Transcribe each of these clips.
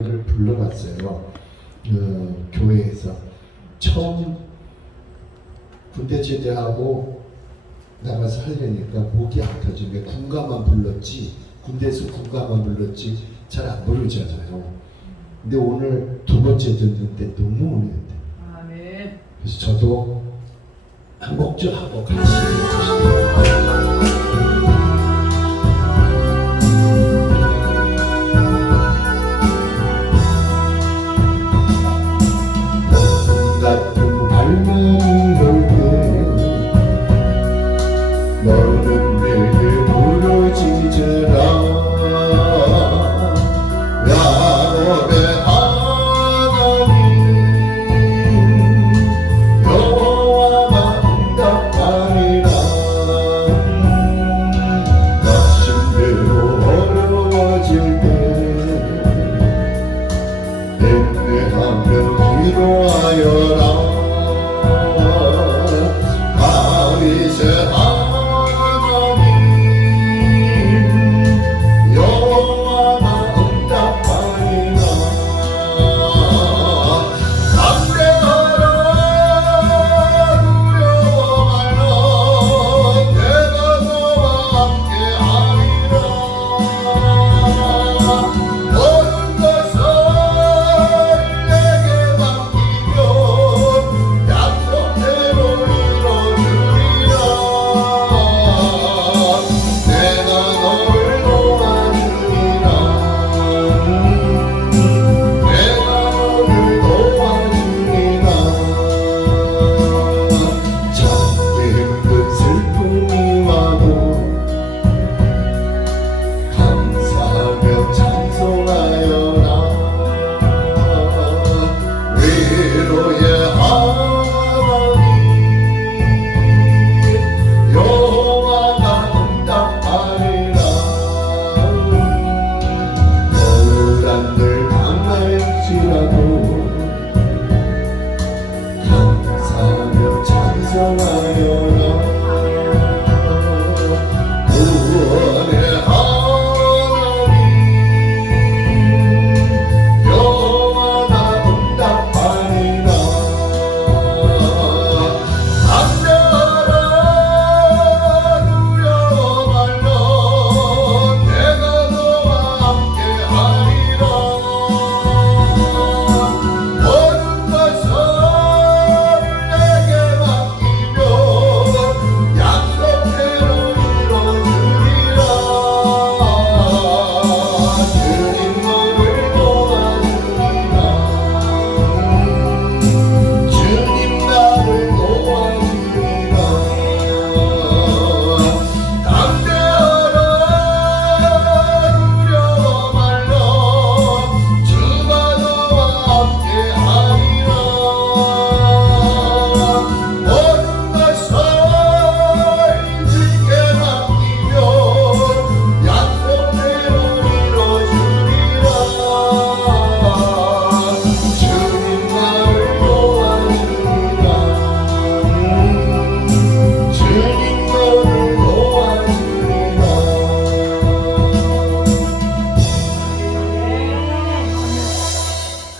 를 불러봤어요. 교회에서 처음 군대 제대하고 나가서 하려니까 목이 안 터지는데 군가만 불렀지, 군대에서 군가만 불렀지 잘 안 부르잖아요. 근데 오늘 두 번째 듣는데 너무 어려운데. 아멘. 그래서 저도 한 목줄 하고 같이 해주시죠. 너는 내게 부르짖으라. 야곱의 하나님 여호와가 응답하리라. 낙심되고 어려워질 때 인내하며 기도하여라. 다윗의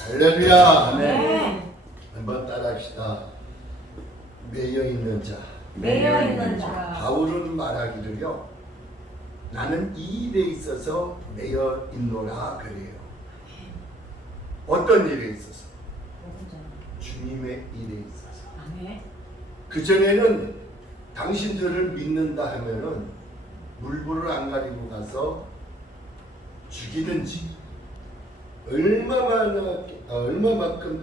할렐루야. 네. 한번 따라합시다. 매여 있는 자. 매여 있는 자. 바울은 말하기를요, 나는 이 일에 있어서 매여 있노라 그래요. 어떤 일에 있어서? 주님의 일에 있어서. 아멘. 그전에는 당신들을 믿는다 하면은 물불을 안 가리고 가서 죽이든지 얼마만큼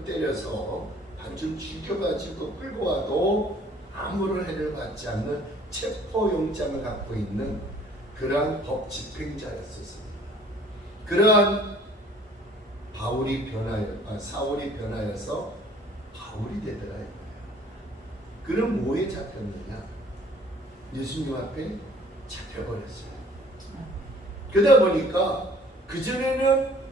때려서 반쯤 죽여가지고 끌고 와도 아무런 해를 받지 않는 체포영장을 갖고 있는 그러한 법 집행자였었습니다. 그러한 사울이 변하여서 바울이 되더라 이거예요. 그럼 뭐에 잡혔느냐? 예수님 앞에 잡혀버렸어요. 그러다 보니까 그전에는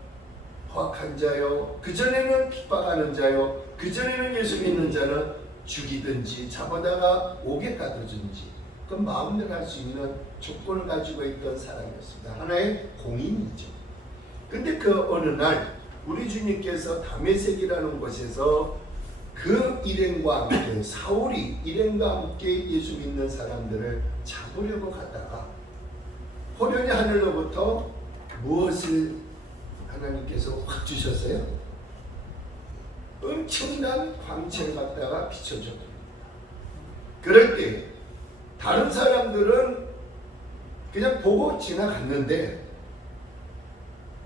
포악한 자요, 그전에는 핍박하는 자요, 그전에는 예수 믿는 자는 죽이든지 잡아다가 옥에 가두든지 그 마음대로 할 수 있는 조건을 가지고 있던 사람이었습니다. 하나의 공인이죠. 근데 그 어느 날 우리 주님께서 다메섹이라는 곳에서 그 일행과 함께 사울이 일행과 함께 예수 믿는 사람들을 잡으려고 가다가 호련히 하늘로부터 무엇을 하나님께서 확 주셨어요? 엄청난 광채를 갖다가 비춰줬습니다. 그럴 때 다른 사람들은 그냥 보고 지나갔는데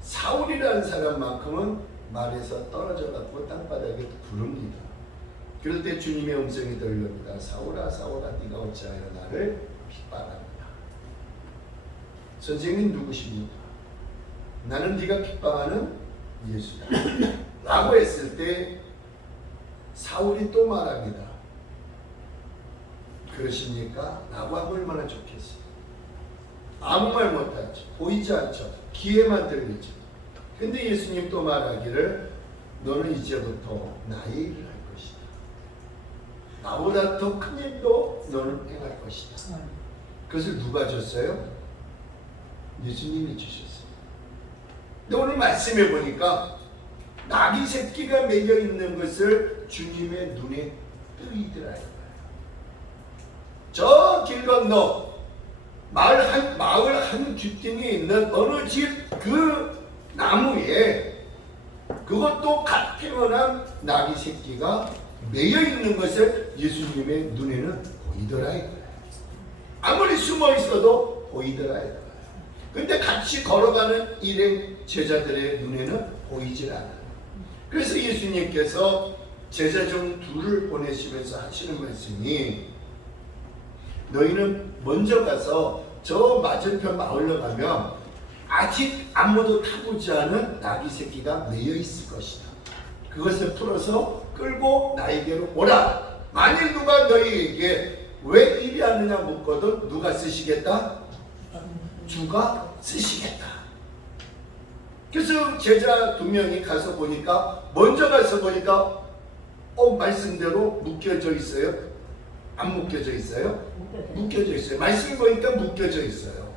사울이라는 사람만큼은 말에서 떨어져 갖고 땅바닥에 부릅니다. 그럴 때 주님의 음성이 들려옵니다. 사울아 사울아 네가 어찌하여 나를 핍박하느냐. 선생님 누구십니까? 나는 네가 핍박하는 예수다 라고 했을 때 사울이 또 말합니다. 그러십니까? 라고 하면 얼마나 좋겠어요. 아무 말 못하죠. 보이지 않죠. 귀에만 들리죠. 근데 예수님 또 말하기를 너는 이제부터 나의 일을 할 것이다. 나보다 더 큰 일도 너는 행할 것이다. 그것을 누가 줬어요? 예수님이 주셨어요. 근데 오늘 말씀해 보니까 나귀 새끼가 매여 있는 것을 주님의 눈에 뜨이더라. 저 길 건너 마을 한 뒷등에 있는 어느 집 그 나무에 그것도 갓 태어난 나귀 새끼가 매여 있는 것을 예수님의 눈에는 보이더라 이거야. 아무리 숨어 있어도 보이더라 이거야. 근데 같이 걸어가는 일행 제자들의 눈에는 보이질 않아요. 그래서 예수님께서 제자 중 둘을 보내시면서 하시는 말씀이 너희는 먼저 가서 저 맞은편 마을로 가면 아직 아무도 타보지 않은 나귀 새끼가 매여 있을 것이다. 그것을 풀어서 끌고 나에게로 오라. 만일 누가 너희에게 왜 이리 하느냐 묻거든 누가 쓰시겠다? 주가 쓰시겠다. 그래서 제자 2명이 가서 보니까 먼저 가서 보니까 말씀대로 묶여져 있어요. 안 묶여져 있어요? 묶여져 있어요. 말씀 보니까 묶여져 있어요.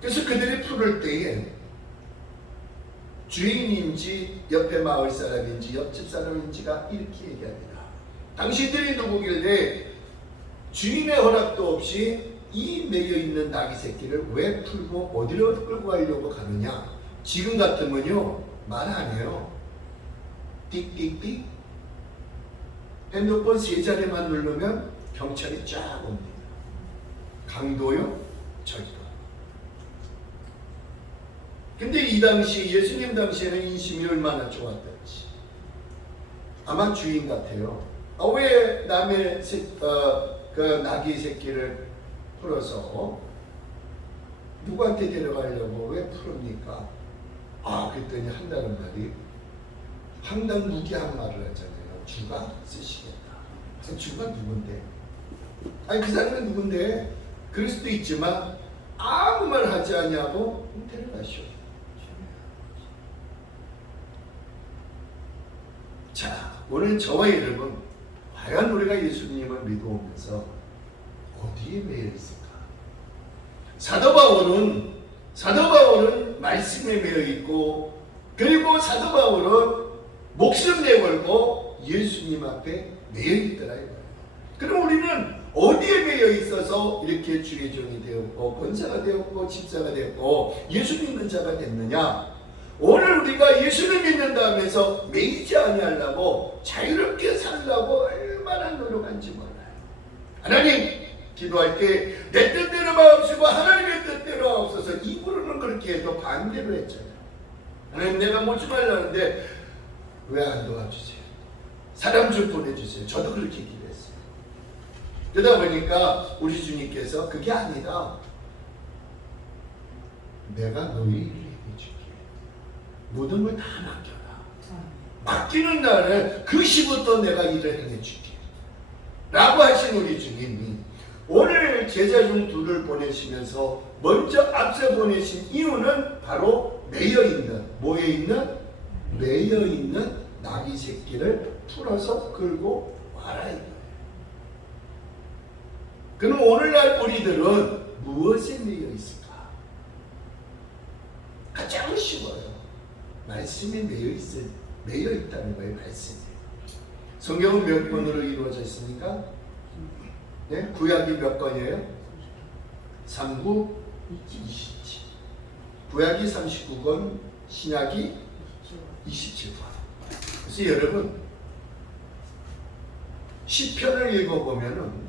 그래서 그들이 풀을 때에 주인인지 옆에 마을 사람인지 옆집 사람인지가 이렇게 얘기합니다. 당신들이 누구길래 주인의 허락도 없이 이 매여있는 나귀 새끼를 왜 풀고 어디로 끌고 가려고 가느냐. 지금 같으면요 말 안 해요. 띡띡띡 핸드폰 3자리만 누르면 경찰이 쫙 옵니다. 강도요? 저기로. 근데 이 당시 예수님 당시에는 인심이 얼마나 좋았던지 아마 주인 같아요. 왜 남의 그 나귀 새끼를 풀어서 누구한테 데려가려고 왜 풀읍니까? 그랬더니 한다는 말이 황당 무계한 말을 하잖아요. 주가 쓰시겠다. 주가 누군데? 그 사람은 누군데? 그럴 수도 있지만 아무 말 하지 않냐고 데려가시오. 자, 오늘 저와 여러분 과연 우리가 예수님을 믿어오면서 어디에 매여 있을까? 사도 바울은 말씀에 매여 있고 그리고 사도 바울은 목숨 내걸고 예수님 앞에 매여 있더라 이거예요. 그럼 우리는 어디에 매여 있어서 이렇게 주의 종이 되었고 권사가 되었고 집사가 되었고 예수 믿는 자가 됐느냐? 오늘 우리가 예수를 믿는다 하면서 매이지 아니하려고 자유롭게 살려고 얼마나 노력한지 몰라요. 하나님 기도할 때 내 뜻대로 마옵시고 하나님의 뜻대로 하옵소서. 입으로는 그렇게 해도 반대로 했잖아요. 하나님 내가 뭐 좀 하려는데 왜 안 도와주세요? 사람 좀 보내주세요. 저도 그렇게 기도했어요. 그러다 보니까 우리 주님께서 그게 아니다. 내가 너희 일을 해줄게. 모든 걸 다 맡겨라. 맡기는 날은 그 시부터 내가 일을 해줄게. 라고 하신 우리 주님이 오늘 제자 중 둘을 보내시면서 먼저 앞서 보내신 이유는 바로 매여있는 뭐에 있는? 매여있는 나귀 새끼를 풀어서 끌고 와라 이거예요. 그럼 오늘날 우리들은 무엇에 매여 있을까? 가장 쉬워요. 말씀에 매여 있다는 거예요. 말씀에. 성경은 몇 권으로 이루어져 있습니까? 네? 구약이 몇 권이에요? 39, 27. 구약이 39권, 신약이 27권. 그래서 여러분 시편을 읽어보면은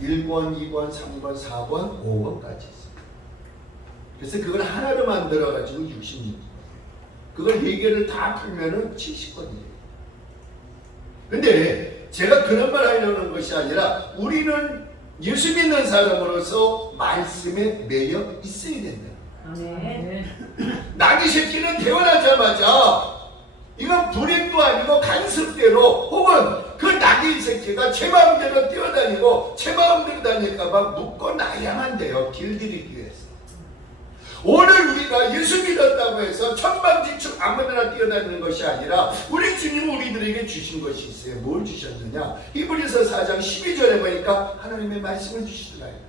1권, 2권, 3권, 4권, 5권까지 있어요. 그래서 그걸 하나로 만들어가지고 66권. 그걸 4개를 다 풀면은 70권이에요. 근데 제가 그런 말 하려는 것이 아니라 우리는 예수 믿는 사람으로서 말씀에 매여 있어야 된다. 아멘. 나귀 새끼는 태어나자마자 이건 불행도 아니고 간섭대로 혹은 그 나귀 새끼가 제 마음대로 뛰어다니고 제 마음대로 다닐까봐 묶어놔야만 돼요. 길들이기 위해서. 오늘 우리가 예수 믿었다고 해서 천방지축 아무데나 뛰어다니는 것이 아니라 우리 주님은 우리들에게 주신 것이 있어요. 뭘 주셨느냐? 히브리서 4장 12절에 보니까 하나님의 말씀을 주시더라고요.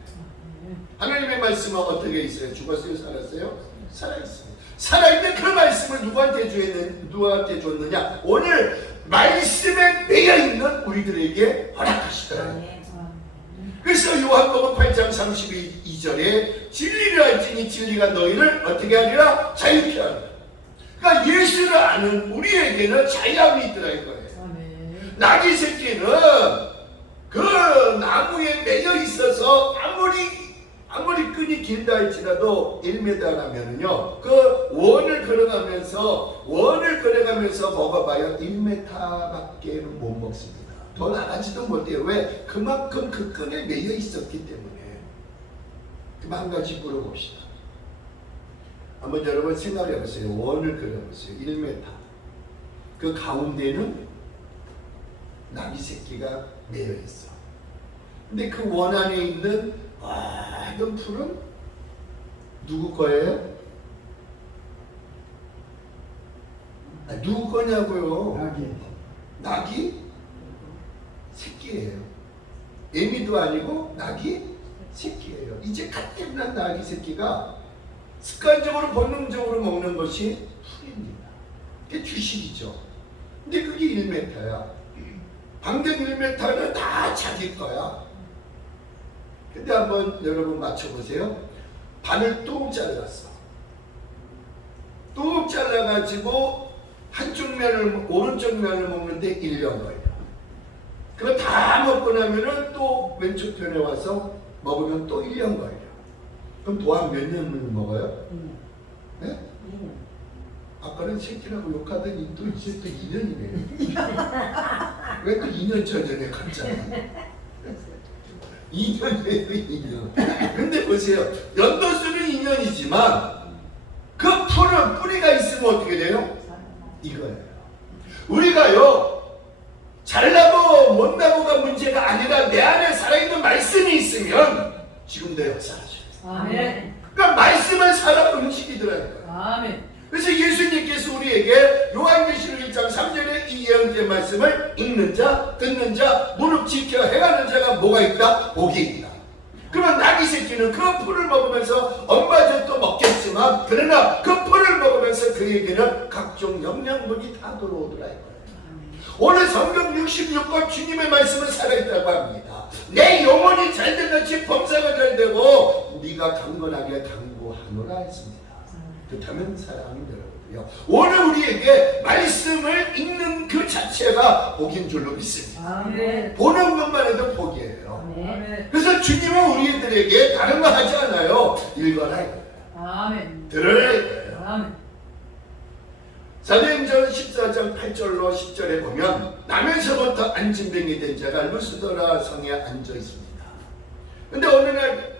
하나님의 말씀은 어떻게 있어요? 죽었어요? 살았어요? 살아있어요. 살아있는 그 말씀을 누구한테 줬느냐? 오늘 말씀에 매여있는 우리들에게 허락하시더라고요. 그래서 요한복음 8장 32절에 진리를 알지니 진리가 너희를 어떻게 하리라? 자유케 하리라. 그러니까 예수를 아는 우리에게는 자유함이 있더라 이거예요. 나귀 새끼는 그 나무에 매여 있어서 아무리 끈이 길다 할지라도 1m라면은요 그 원을 걸어가면서 먹어봐야 1m밖에 못 먹습니다. 더 나가지도 못해요. 왜? 그만큼 그 끈에 매여 있었기 때문에. 그럼 한 가지 물어봅시다. 한번 여러분 생각해 보세요. 원을 그려보세요. 1m. 그 가운데는 나귀 새끼가 매여 있어. 근데 그 원 안에 있는 이건 풀은 누구 거예요? 누구 거냐고요? 나귀 새끼예요. 애미도 아니고 나귀 새끼예요. 이제 갓 태어난 나귀 새끼가 습관적으로 본능적으로 먹는 것이 풀입니다. 그게 주식이죠. 근데 그게 1m야. 방금 1m는 다 자기 거야. 근데 한번 여러분 맞춰보세요. 반을 뚝 잘랐어. 뚝 잘라가지고 한쪽 면을 오른쪽 면을 먹는데 1년 걸려. 그거 다 먹고 나면은 또 왼쪽 편에 와서 먹으면 또 1년 걸려. 그럼 도합 몇 년을 먹어요? 2년. 네? 2년. 아까는 새끼라고 욕하더니 또 이제 또 2년이네. 왜 또 2년 전에 갑자기? 2년 왜 2년? 근데 보세요. 연도수는 2년이지만 그 풀은 뿌리가 있으면 어떻게 돼요? 이거예요. 우리가요 잘나고 못나고가 문제가 아니라 내 안에 살아있는 말씀이 있으면 지금도 역사하죠. 아멘. 그러니까 말씀은 사람 음식이더라고요. 아멘. 그래서 예수님께서 우리에게 요한계시록 1장 3절에 이 예언된 말씀을 읽는 자, 듣는 자, 무릎 지켜 행하는 자가 뭐가 있다? 복이 있다. 그러면 나귀 새끼는 그 풀을 먹으면서 엄마 젖도 먹겠지만 그러나 그 풀을 먹으면서 그에게는 각종 영양분이 다 들어오더라 이거예요. 오늘 성경 66권 주님의 말씀은 살아있다고 합니다. 내 영혼이 잘된 같이 범사가 잘되고 네가 강건하게 강구하노라 했습니다. 그렇다면 사랑하는 여러분들요, 오늘 우리에게 말씀을 읽는 그 자체가 복인 줄로 믿습니다. 아멘. 보는 것만 해도 복이에요. 아멘. 그래서 주님은 우리들에게 다른 거 하지 않아요. 읽어라 이거예요. 아멘. 들어라 이거예요. 아멘. 사도행전 14장 8절로 10절에 보면 나면서부터 안진병이 된 자가 루스더라 성에 앉아 있습니다. 근데 어느 날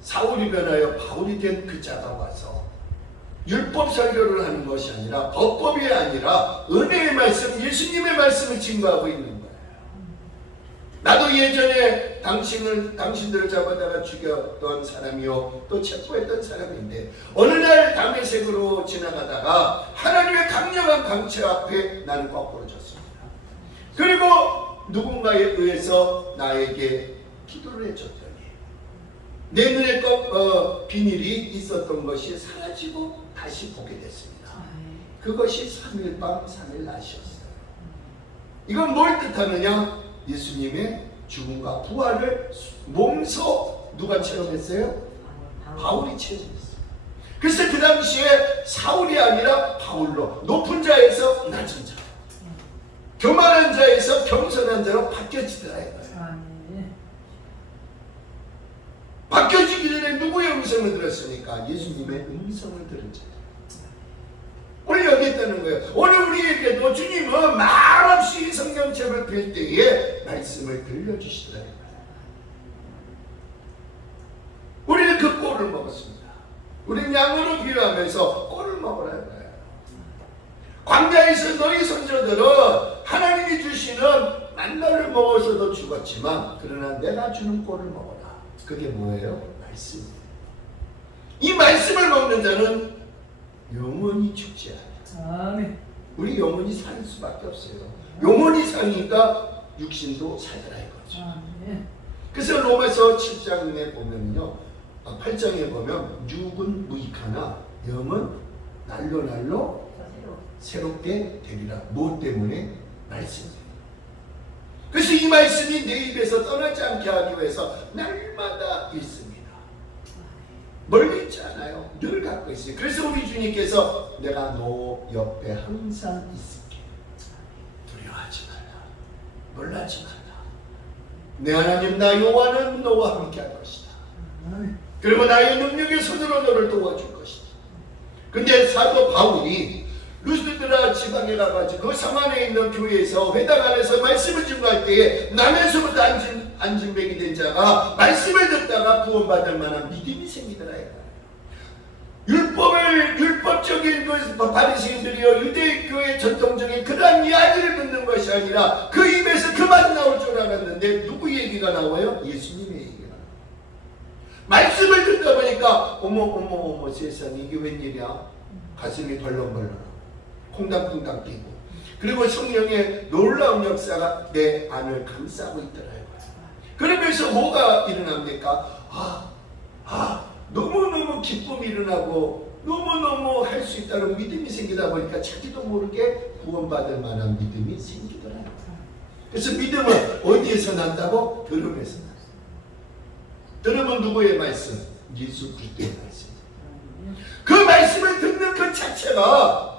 사울이 변하여 바울이 된 그 자가 와서 율법 설교를 하는 것이 아니라 법법이 아니라 은혜의 말씀, 예수님의 말씀을 증거하고 있는 거예요. 나도 예전에 당신들을 잡아다가 죽였던 사람이요 또 체포했던 사람인데 어느 날 다메섹으로 지나가다가 하나님의 강력한 강체 앞에 나는 거꾸로 졌습니다. 그리고 누군가에 의해서 나에게 기도를 해줬더니 내 눈에 비닐이 있었던 것이 사라지고 다시 보게 됐습니다. 그 그것이 3일 밤 3일 낮이었어요. 이건 뭘 뜻하느냐? 예수님의 죽음과 부활을 몸소 누가 체험했어요? 바울이 체험했어요. 그래서 그 당시에 사울이 아니라 바울로 높은 자에서 낮은 자, 교만한 자에서 겸손한 자로 바뀌어지더라 이거예요. 아멘. 바뀌어지기 전에 누구의 음성을 들었습니까? 예수님의 음성을 들은 자. 오늘 여기 있다는 거예요. 오늘 우리에게도 주님은 말없이 성경책을 펼 때에 말씀을 들려주시더라. 우리는 그 꼴을 먹었습니다. 우리는 양으로 비유하면서 꼴을 먹으라 해요. 광야에서 너희 선조들은 하나님이 주시는 만나를 먹어서도 죽었지만 그러나 내가 주는 꼴을 먹어라. 그게 뭐예요? 말씀이에요. 이 말씀을 먹는 자는 영원히 죽지 않아요. 아멘. 우리 영원히 살 수밖에 없어요. 영원히 사니까 육신도 살더라 이거죠. 아멘. 그래서 로마서 7장에 보면요, 8장에 보면 육은 무익하나 영은 날로 새롭게 되리라. 무엇 때문에? 말씀이에요. 그래서 이 말씀이 내 입에서 떠나지 않게 하기 위해서 날마다 있습니다. 멀리 있지 않아요. 늘 갖고 있어요. 그래서 우리 주님께서 내가 너 옆에 항상 있을게. 두려워하지 말라. 놀라지 말라. 내 하나님 나 여호와는 너와 함께 할 것이다. 그리고 나의 능력의 손으로 너를 도와줄 것이다. 근데 사도 바울이 루스드라 지방에 가가지고 그 성안에 있는 교회에서 회당 안에서 말씀을 증거할 때에 남에서부터 안진뱅이 된 자가 말씀을 듣다가 구원받을 만한 믿음이 생기더라. 율법적인 그 바리새인들이여 유대교의 전통적인 그러한 이야기를 듣는 것이 아니라 그 입에서 그 말이 나올 줄 알았는데 누구 얘기가 나와요? 예수님의 얘기가 나와요. 말씀을 듣다 보니까 어머 세상에 이게 웬일이야? 가슴이 벌렁벌렁 콩닥콩닥 뛰고 그리고 성령의 놀라운 역사가 내 안을 감싸고 있더라고요. 그러면서 뭐가 일어납니까? 너무너무 기쁨이 일어나고 너무너무 할 수 있다는 믿음이 생기다 보니까 자기도 모르게 구원받을 만한 믿음이 생기더라고요. 그래서 믿음은 어디에서 난다고? 들음에서 난다. 들음은 누구의 말씀? 예수 그리스도의 말씀. 그 말씀을 듣는 그 자체가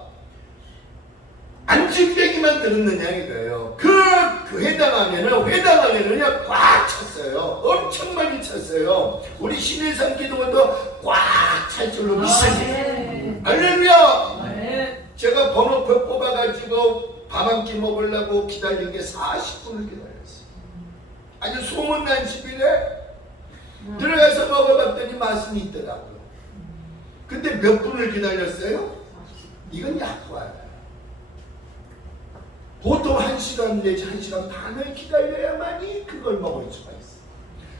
안진뱅이만 들었느냐 이거예요. 그 회당 안에는요 꽉 찼어요. 엄청 많이 찼어요. 우리 신해산 기도원도 꽉 찰 줄로 믿습니다. 할렐루야. 제가 번호표 뽑아가지고 밥 한 끼 먹으려고 기다린 게 40분을 기다렸어요. 아주 소문난 집이래. 들어가서 먹어봤더니 맛은 있더라고요. 근데 몇 분을 기다렸어요? 이건 약과예요. 보통 1시간 내지 1시간 반을 기다려야만이 그걸 먹을 수가 있어요.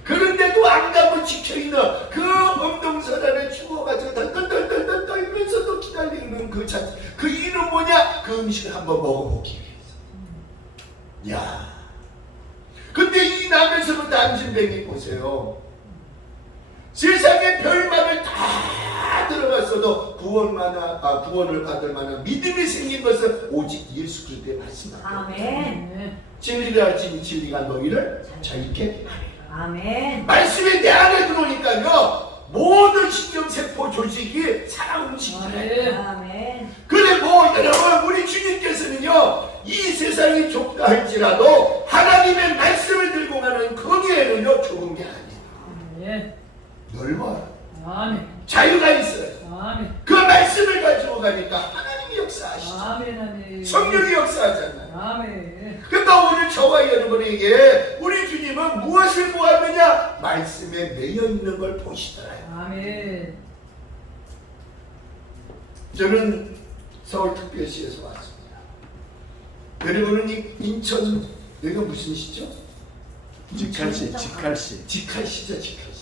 그런데도 안 가고 지켜있는 그 엄동설안에 죽어가지고 덜덜덜덜 떨면서도 기다리는 그 이름 뭐냐? 그 음식을 한번 먹어보기 위해서. 야, 근데 이 남에서부터 안진뱅이 보세요. 세상의 별말을 다 들어갔어도 구원을 받을 만한 믿음이 생긴 것은 오직 예수 그리스도의 말씀밖에 없어요. 아멘. 진리를 알지니 진리가 너희를 자유케 하리라. 아멘. 말씀이 내 안에 들어오니까요 모든 신경세포 조직이 살아 움직이더라고요. 아멘. 그리고 여러분 우리 주님께서는요 이 세상이 좁다 할지라도 하나님의 말씀을 들고 가는 거기에는요 좁은 게 아니에요. 아멘. 넓어요. 아멘. 자유가 있어요. 아멘. 그 말씀을 가지고 가니까 하나님이 역사하시죠. 아멘. 아멘. 성령이 역사하잖아요. 아멘. 그러니까 오늘 저와 여러분에게 우리 주님은 무엇을 보았느냐? 말씀에 매여 있는 걸 보시더라요. 아멘. 저는 서울특별시에서 왔습니다. 여러분은 인천 여기가 무슨 시죠? 직할시. 직할시죠, 직할시.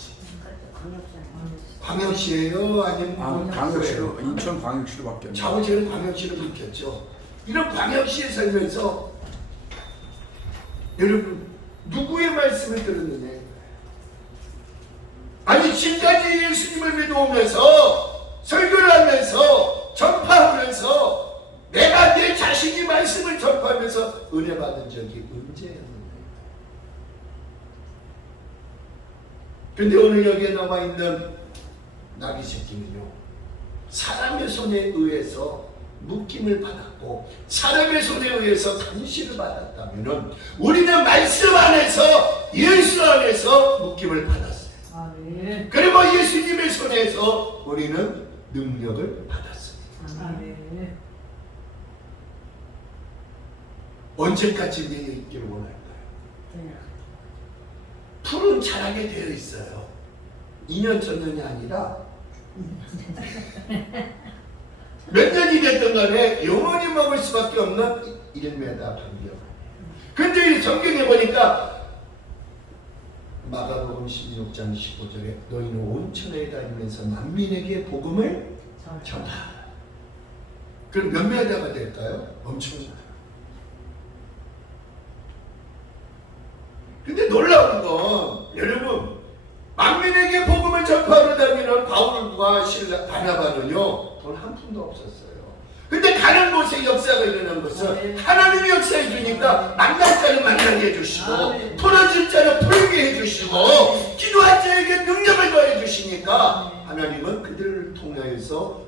광역시예요? 아니면 광역시로 인천 광역시로밖에 없네요. 자우지는 광역시로 느꼈죠. 이런 광역시에 살면서 여러분 누구의 말씀을 들었느냐? 아니 지금까지 예수님을 믿어오면서 설교를 하면서 전파하면서 내가 내 자신이 말씀을 접하면서 은혜 받은 적이 언제였는데. 근데 오늘 여기에 남아있는 나귀 새끼는요, 사람의 손에 의해서 묶임을 받았고 사람의 손에 의해서 간식을 받았다면 우리는 말씀 안에서, 예수 안에서 묶임을 받았어요. 아멘. 그리고 예수님의 손에서 우리는 능력을 받았어요. 아멘. 언제까지 내게 있기를 원할까요? 풀은 자라게 되어 있어요. 2년 전년이 아니라 몇 년이 됐든 간에 영원히 먹을 수밖에 없는 1m 반경. 근데 이 성경에 보니까 마가복음 16장 15절에 너희는 온 천하에 다니면서 만민에게 복음을 전하. 그럼 몇 메다가 될까요? 엄청나요. 근데 놀라운 건 여러분, 만민에게 복음을 전파하러 다니는 바울과 바나바는요 돈 한 푼도 없었어요. 근데 가는 곳에 역사가 일어난 것은 하나님이 역사해 주니까 만날 자는 만나게 해주시고 풀어질 자는 풀게 해주시고 기도한 자에게 능력을 더해 주시니까 하나님은 그들을 통하여서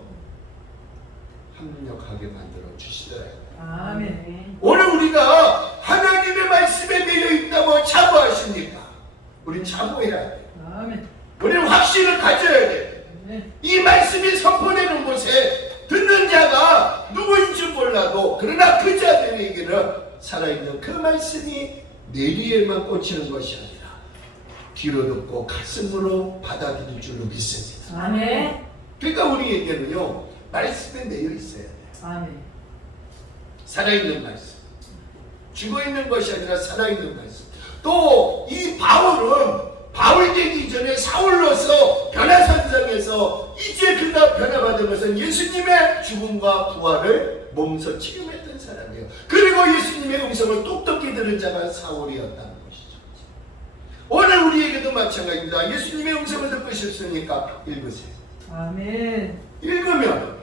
합력하게 만들어 주시더라고요. 아멘. 오늘 우리가 하나님의 말씀에 매여 있다고 자부하십니까? 우린 자부해야 돼. 아멘. 우리는 확신을 가져야 돼. 이 말씀이 선포되는 곳에 듣는 자가 누구인지 몰라도 그러나 그 자들에게는 살아있는 그 말씀이 내리에만 꽂히는 것이 아니라 귀로 듣고 가슴으로 받아들일 줄로 믿습니다. 아멘. 그러니까 우리에게는요 말씀에 매여 있어야 돼요. 아멘. 살아있는 말씀, 죽어있는 것이 아니라 살아있는 말씀. 또 이 바울은 바울 되기 전에 사울로서 변화산상에서 이제 그가 변화받은 것은 예수님의 죽음과 부활을 몸소 체험했던 사람이에요. 그리고 예수님의 음성을 똑똑히 들은 자가 사울이었다는 것이죠. 오늘 우리에게도 마찬가지입니다. 예수님의 음성을 듣고 싶으니까 읽으세요. 아멘. 읽으면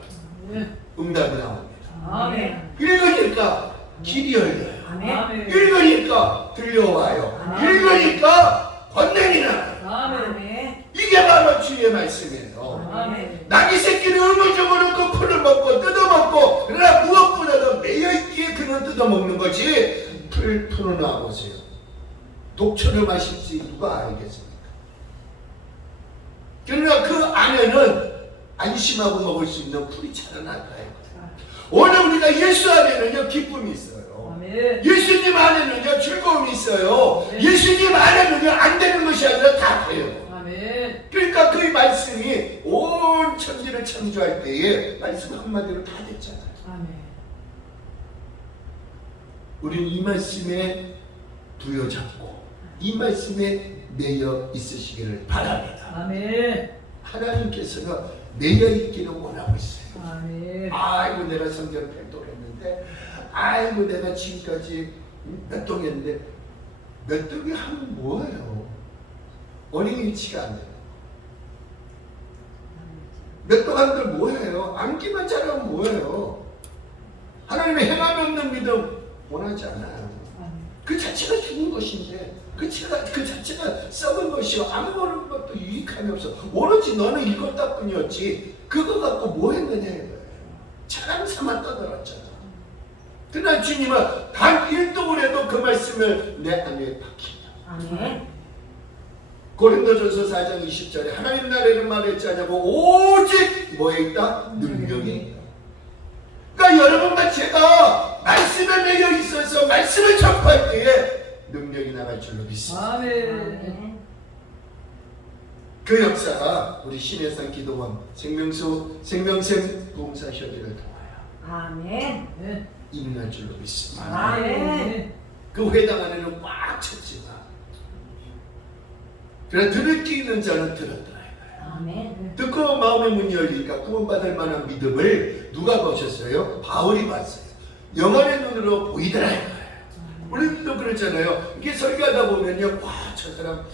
아멘. 응답이 나옵니다. 아멘. 읽으니까 길이 열려요. 아멘. 읽으니까 들려와요. 아멘. 읽으니까 권능이 나요. 아멘. 이게 바로 주의 말씀이에요. 아멘. 나귀 새끼는 의무적으로 그 풀을 먹고 뜯어먹고, 그러나 무엇보다도 매여있기에 그는 뜯어먹는 거지. 풀은 놔보세요. 독초를 마실지 누가 알겠습니까? 그러나 그 안에는 안심하고 먹을 수 있는 풀이 자라나요. 오늘 우리가 예수 안에는요 기쁨이 있어요. 아멘. 예수님 안에는요 즐거움이 있어요. 예수님 안에는요 안 되는 것이 아니라 다 돼요. 아멘. 그러니까 그 말씀이 온 천지를 창조할 때에 말씀 한마디로 다 됐잖아요. 아멘. 우리는 이 말씀에 부여잡고 이 말씀에 매여 있으시기를 바랍니다. 아멘. 하나님께서는 매여 있기를 원하고 있어요. 아멘. 아이고 내가 성경 폐독했는데, 아이고 내가 지금까지 몇 동했는데, 몇 동이 하면 뭐예요? 원인이 일치가 안 돼요. 몇 동안들 뭐예요? 암기만 잘하면 뭐예요? 하나님의 행함 없는 믿음 원하지 않아요. 그 자체가 죽은 것인데, 그 자체가 썩은 것이요 아무런 것도 유익함이 없어. 오로지 너는 읽었다 뿐이었지 그거 갖고 뭐 했느냐 이거예요. 자랑 삼아 떠들었잖아. 그러나 주님은 단 1동을 해도 그 말씀을 내 안에 박힌다. 아멘. 고린도전서 4장 20절에 하나님 나라에는 말했지 않냐고 오직 뭐에 있다? 능력이 있다. 그러니까 여러분과 제가 말씀에 매여 있어서 말씀을 접할 때에 능력이 나갈 줄로 믿습니다. 아멘. 그 역사가 우리 신해산 기도원 생명샘 봉사협의를 통하여 아멘. 일어날 줄로 믿습니다. 아멘. 그 회당 안에는 꽉 찼지만 그래 들을 게 있는 자는 들었더라. 아멘. 듣고 마음의 문이 열리니까 구원받을 만한 믿음을 누가 보셨어요? 바울이 봤어요. 영혼의 눈으로 보이더라. 우리도 그렇잖아요. 이게 설교하다 보면요, 와, 저 사람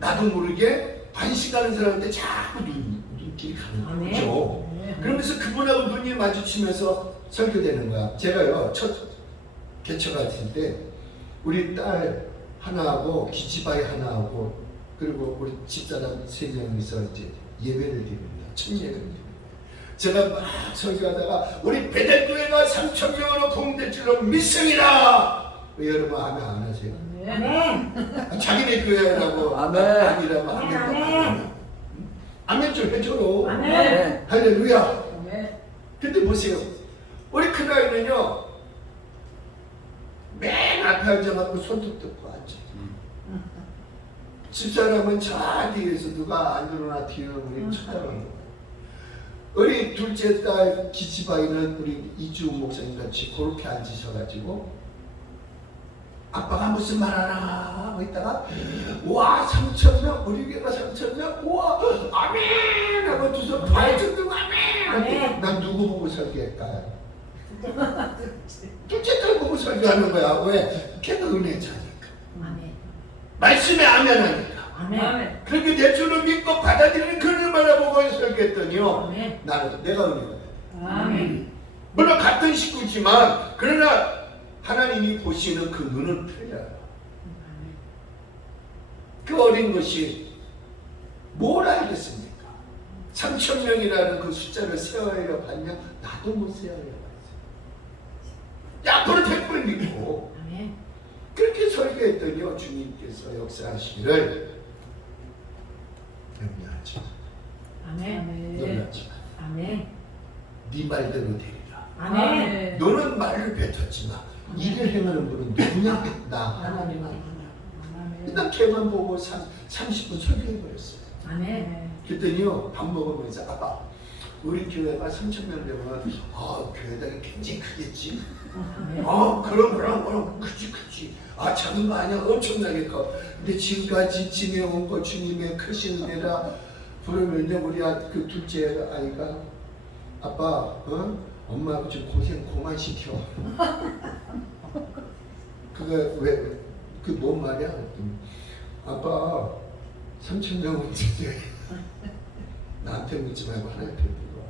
나도 모르게 반식하는 사람한테 자꾸 눈길이 가는 거죠. 그러면서 그분하고 눈이 마주치면서 설교되는 거야. 제가요 첫 개척 갔을 때 우리 딸 하나하고 기지바이 하나하고 그리고 우리 집사람 3명이서 이제 예배를 드립니다. 첫 예배입니다. 제가 막 설교하다가 우리 베델교회가 3,000명으로 봉될 줄로 믿습니다. 여러분 아멘 안 하세요? 아멘. 자기네 교회라고 아멘. 아니라고 아멘. 아멘. 아멘 좀 해줘요. 아멘. 할렐루야. 아멘. 근데 보세요. 우리 큰아이는요 맨 앞에 앉아갖고 손톱 뜯고 앉아. 집사람은 저 뒤에서 누가 안 들어오나 뒤에 우리 쳐다보는 거예요. 우리 둘째 딸 기치바이는 우리 이주우 목사님 같이 그렇게 앉으셔가지고 아빠가 무슨 말 하나 하고 있다가 와 3,000명 우리 교회가 3,000명 우와 아멘 하고 두 손 발좀 들고 아멘. 난 누구 보고 설교할까요? 둘째 딸 보고 설교하는 거야. 왜? 걔가 은혜자니까. 아멘. 말씀에 아멘 하니까. 아멘. 그렇게 내 주를 믿고 받아들이는 그를 바라보고 설교했더니요. 아멘. 나는 내가 은혜가 돼. 아멘. 물론 같은 식구지만 그러나 하나님이 보시는 그 눈은 틀려요. 그 어린 것이 뭘 알겠습니까? 3,000명이라는 그 숫자를 세어야 봤냐? 나도 못 세어야 봤어요. 앞으로 택을 믿고 아멘. 그렇게 설교했더니요. 주님께서 역사하시기를 염려하지 마. 아멘. 염려하지 마. 아멘. 네 말대로 되리라. 아멘. 너는 말을 뱉었지만 일을 행하는 분은 누구냐? 나 하나님 하나. 일단 걔만 보고 30분 설교해버렸어요. 아멘. 그랬더니요 밥 먹으면서 아빠 우리 교회가 3,000명 되면 교회당이 굉장히 크겠지? 그럼 크지 아 작은 거 아니야 엄청나게 커. 근데 지금까지 지내온 거 주님의 크신 은혜라 부르면요 우리 그 둘째 아이가 아빠 엄마하고 좀 고생 그만 시켜. 그거 왜 그 뭔 말이야? 그랬더니 아빠 3,000명은 진짜 나한테 묻지 말고 하나님께 물어.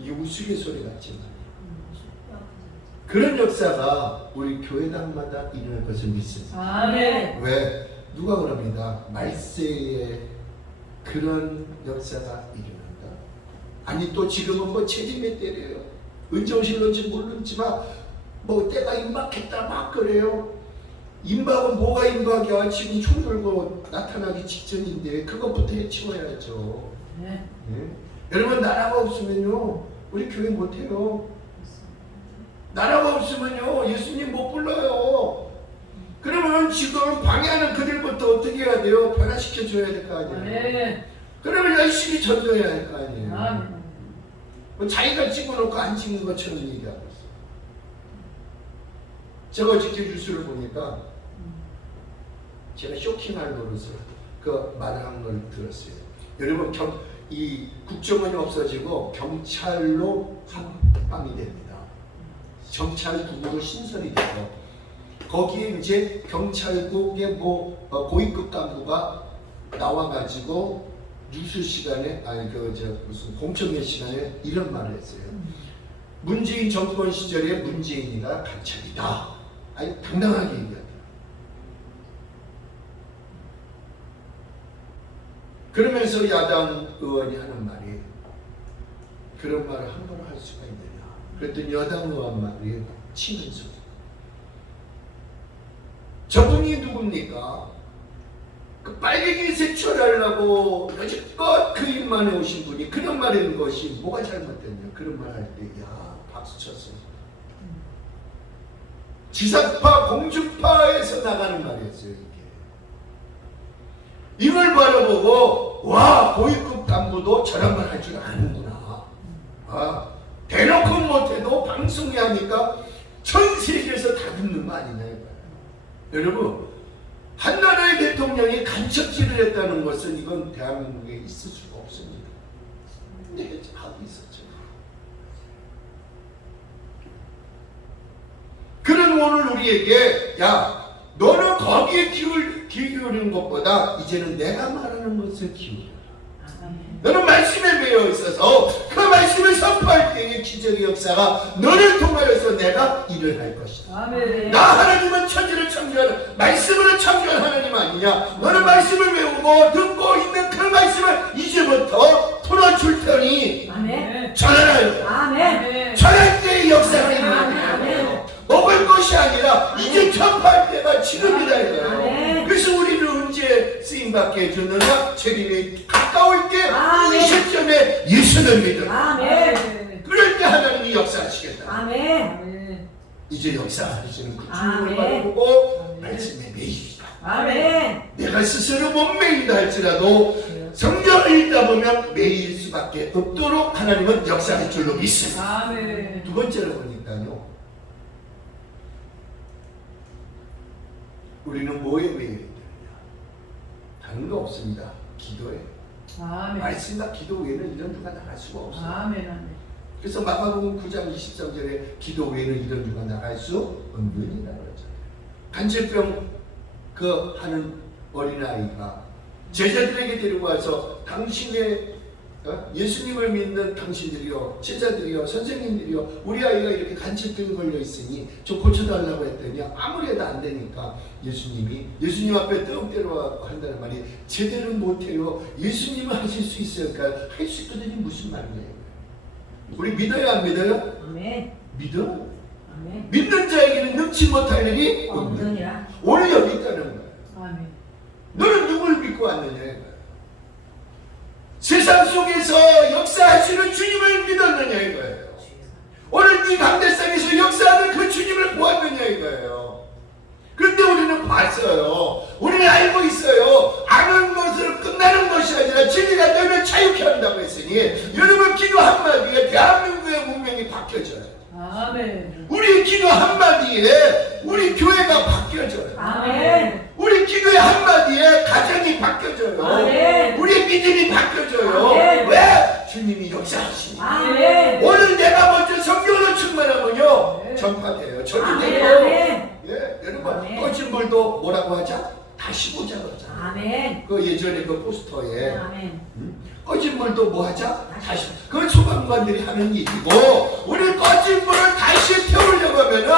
이게 우스갯소리 같지만 그런 역사가 우리 교회당마다 일어날 것을 믿습니다. 아멘. 왜? 누가 그럽니다. 말세에 그런 역사가 일어난다. 아니 또 지금은 뭐 체림에 때려요. 언제 오실런지 모르지만 뭐 때가 임박했다 막 그래요. 임박은 뭐가 임박이야? 지금 총 들고 나타나기 직전인데 그것부터 해치워야죠. 네. 네? 여러분 나라가 없으면요 우리 교회 못해요. 나라가 없으면요 예수님 못 불러요. 그러면 지금 방해하는 그들부터 어떻게 해야 돼요? 변화시켜줘야 될 거 아니에요. 아멘. 그러면 열심히 전도해야 할 거 아니에요. 아멘. 뭐 자기가 찍어놓고 안 찍는 것처럼 얘기하고 있어요. 제가 어저께 뉴스를 보니까 제가 쇼킹할 노릇을 그 말하는 걸 들었어요. 여러분 이 국정원이 없어지고 경찰로 합방이 됩니다. 경찰국으로 신설이 돼요. 거기에 이제 경찰국의 고위급 간부가 나와가지고 뉴스 시간에 무슨 공청회 시간에 이런 말을 했어요. 문재인 정권 시절에 문재인이가 감찰이다. 아니 당당하게 얘기하더라. 그러면서 야당 의원이 하는 말이 그런 말을 함부로 할 수가 있느냐. 그랬더니 여당 의원 말이 치면서 저분이 누굽니까? 그 빨갱이 색출하려고 여지껏 그 입만에 오신 분이 그런 말하는 것이 뭐가 잘못됐냐. 그런 말 할 때 야 박수 쳤어요. 지사파 공주파에서 나가는 말이었어요. 이걸 바라보고 와 고위급 간부도 저런 말 할 줄 아는구나. 대놓고 못해도 방송에 하니까 전 세계에서 다 듣는 거 아니냐 이거예요. 여러분 한 나라의 대통령이 간첩질을 했다는 것은 이건 대한민국에 있을 수가 없습니다. 근데 하고 있었죠. 그런 오늘 우리에게 야 너는 거기에 귀 기울이는 것보다 이제는 내가 말하는 것을 기울여라. 너는 말씀에 매여 있어서 그 말씀을 선포할 때의 기적의 역사가 너를 통하여서 내가 일을 할 것이다. 아멘. 나 하나님은 천지를 창조하는 말씀으로 창조한 하나님 아니냐. 너는 말씀을 외우고 듣고 있는 그 말씀을 이제부터 풀어줄 테니 아멘. 전하라. 아멘. 전할 때의 역사가 아멘. 일어나는 거예요. 먹을 것이 아니라 이제 전파할 때가 지금이다 이거예요. 아멘. 그래서 우리는 언제 쓰임받게 해줬느냐? 재림이 가까울 때 아멘. 이 시점에 예수를 믿어. 아멘. 그럴 때 하나님이 역사하시겠다. 아멘. 이제 역사하시는 그 아멘. 주님을 바라보고 아멘. 말씀에 매이시다. 아멘. 내가 스스로 못 매인다 할지라도 성경을 읽다 보면 매일 수밖에 없도록 하나님은 역사할 줄로 믿습니다. 아멘. 두 번째로 보니까요, 우리는 뭐에 매여야 되느냐? 다른 거 없습니다. 기도에. 아멘. 말씀과 기도 외에는 이런 주가 나갈 수가 없어요. 아멘. 아멘. 그래서 마가복음 9장 23절에 기도 외에는 이런 주가 나갈 수 없느니라 그러잖아요. 간질병 그 하는 어린아이가 제자들에게 데리고 와서 당신의 예수님을 믿는 당신들이요, 제자들이요, 선생님들이요, 우리 아이가 이렇게 간질병 걸려 있으니 좀 고쳐달라고 했더니 아무리 해도 안 되니까 예수님 앞에 뜨겁대로 한다는 말이 제대로 못해요. 예수님은 하실 수 있어요. 그러니까 할 수 있거든요. 무슨 말이에요? 우리 믿어요, 안 믿어요? 아멘. 믿어? 아멘. 믿는 자에게는 능치 못할 일이 없는. 없느니라. 오늘 여기 있다는 거예요. 아멘. 너는 누굴 믿고 왔느냐? 세상 속에서 역사하시는 주님을 믿었느냐 이거예요. 오늘 네 강대상에서 역사하는 그 주님을 보았느냐 이거예요. 그런데 우리는 봤어요. 우리는 알고 있어요. 아는 것으로 끝나는 것이 아니라 진리가 너희를 자유케 한다고 했으니 여러분 기도 한마디에 대한민국의 문명이 바뀌어져요. 아멘. 우리 기도 한마디에 우리 교회가 바뀌어져요. 아멘. 우리 기도의 한마디에 가정이 바뀌어져요. 아멘. 우리 믿음이 바뀌어져요. 아멘. 왜? 주님이 역사하시니. 아멘. 오늘 내가 먼저 성경으로 충만하면요 아멘. 전파돼요. 아멘. 전이돼요. 아멘. 예, 여러분 아멘. 꺼진 물도 뭐라고 하자? 다시 보자 그러잖아. 아멘. 그 예전에 그 포스터에 아멘. 꺼진 물도 뭐 하자? 다시. 그 소방관들이 하는 일이고 우리 꺼진 물을 다시 태우려고 하면은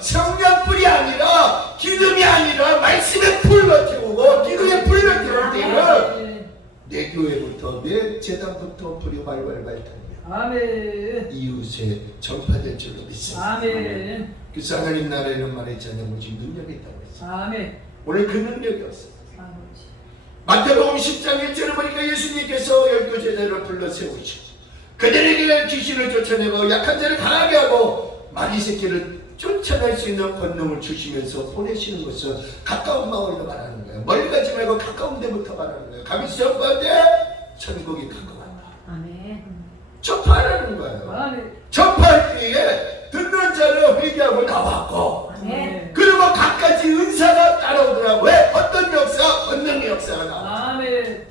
성냥불이 아니라 기름이 아니라 말씀의 불로 태우고 기도의 불로 태울 때는 아멘. 내 교회부터 내 재단부터 불이 발발발 타며 아멘. 이웃에 전파될 줄로 믿습니다. 아멘. 그래서 하나님 나라에는 말했잖아요. 오직 능력이 있다고 했어요. 아멘. 오늘 그 능력이 없어요. 아버지. 마태복음 10장 1절을 보니까 예수님께서 12 제자를 불러 세우시고 그들에게 귀신을 쫓아내고 약한 자를 강하게 하고 마귀 새끼를 쫓아낼 수 있는 권능을 주시면서 보내시는 것은 가까운 마을로 말하는 거예요. 멀리 가지 말고 가까운 데부터 말하는 거예요. 가면서 전파하되 천국이 가까웠다. 아멘. 전파하라는 거예요. 아멘. 전파할 때에 듣는 자를 회개하고 나왔고 아멘. 그리고 갖가지 은사가 따라오더라고요. 왜? 어떤 역사? 권능의 역사가 나와. 아멘.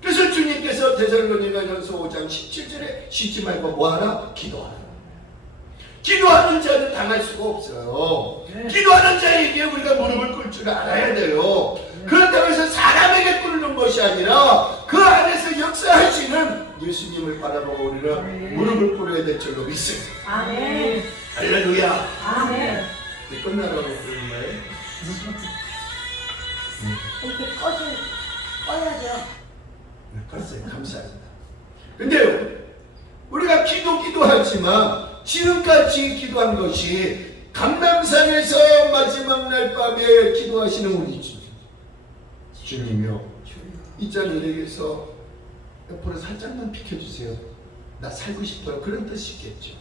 그래서 주님께서 데살로니가전서 5장 17절에 쉬지 말고 뭐하라? 기도하라. 기도하는 자는 당할 수가 없어요. 네. 기도하는 자에게 우리가 무릎을 꿇을 줄 알아야 돼요. 그렇다고 해서 사람에게 꿇는 것이 아니라 그 안에서 역사하시는 예수님을 바라보고 우리는 무릎을 꿇어야 될 줄로 믿습니다. 아멘. 할렐루야. 아멘. 끝나라고 그러는 거예요? 이렇게 꺼야죠. 글쎄요, 감사합니다. 근데 우리가 기도하지만 지금까지 기도한 것이 감람산에서 마지막 날 밤에 기도하시는 우리 주님이요. 이 자리에서 옆으로 살짝만 비켜주세요. 나 살고 싶어요. 그런 뜻이겠죠.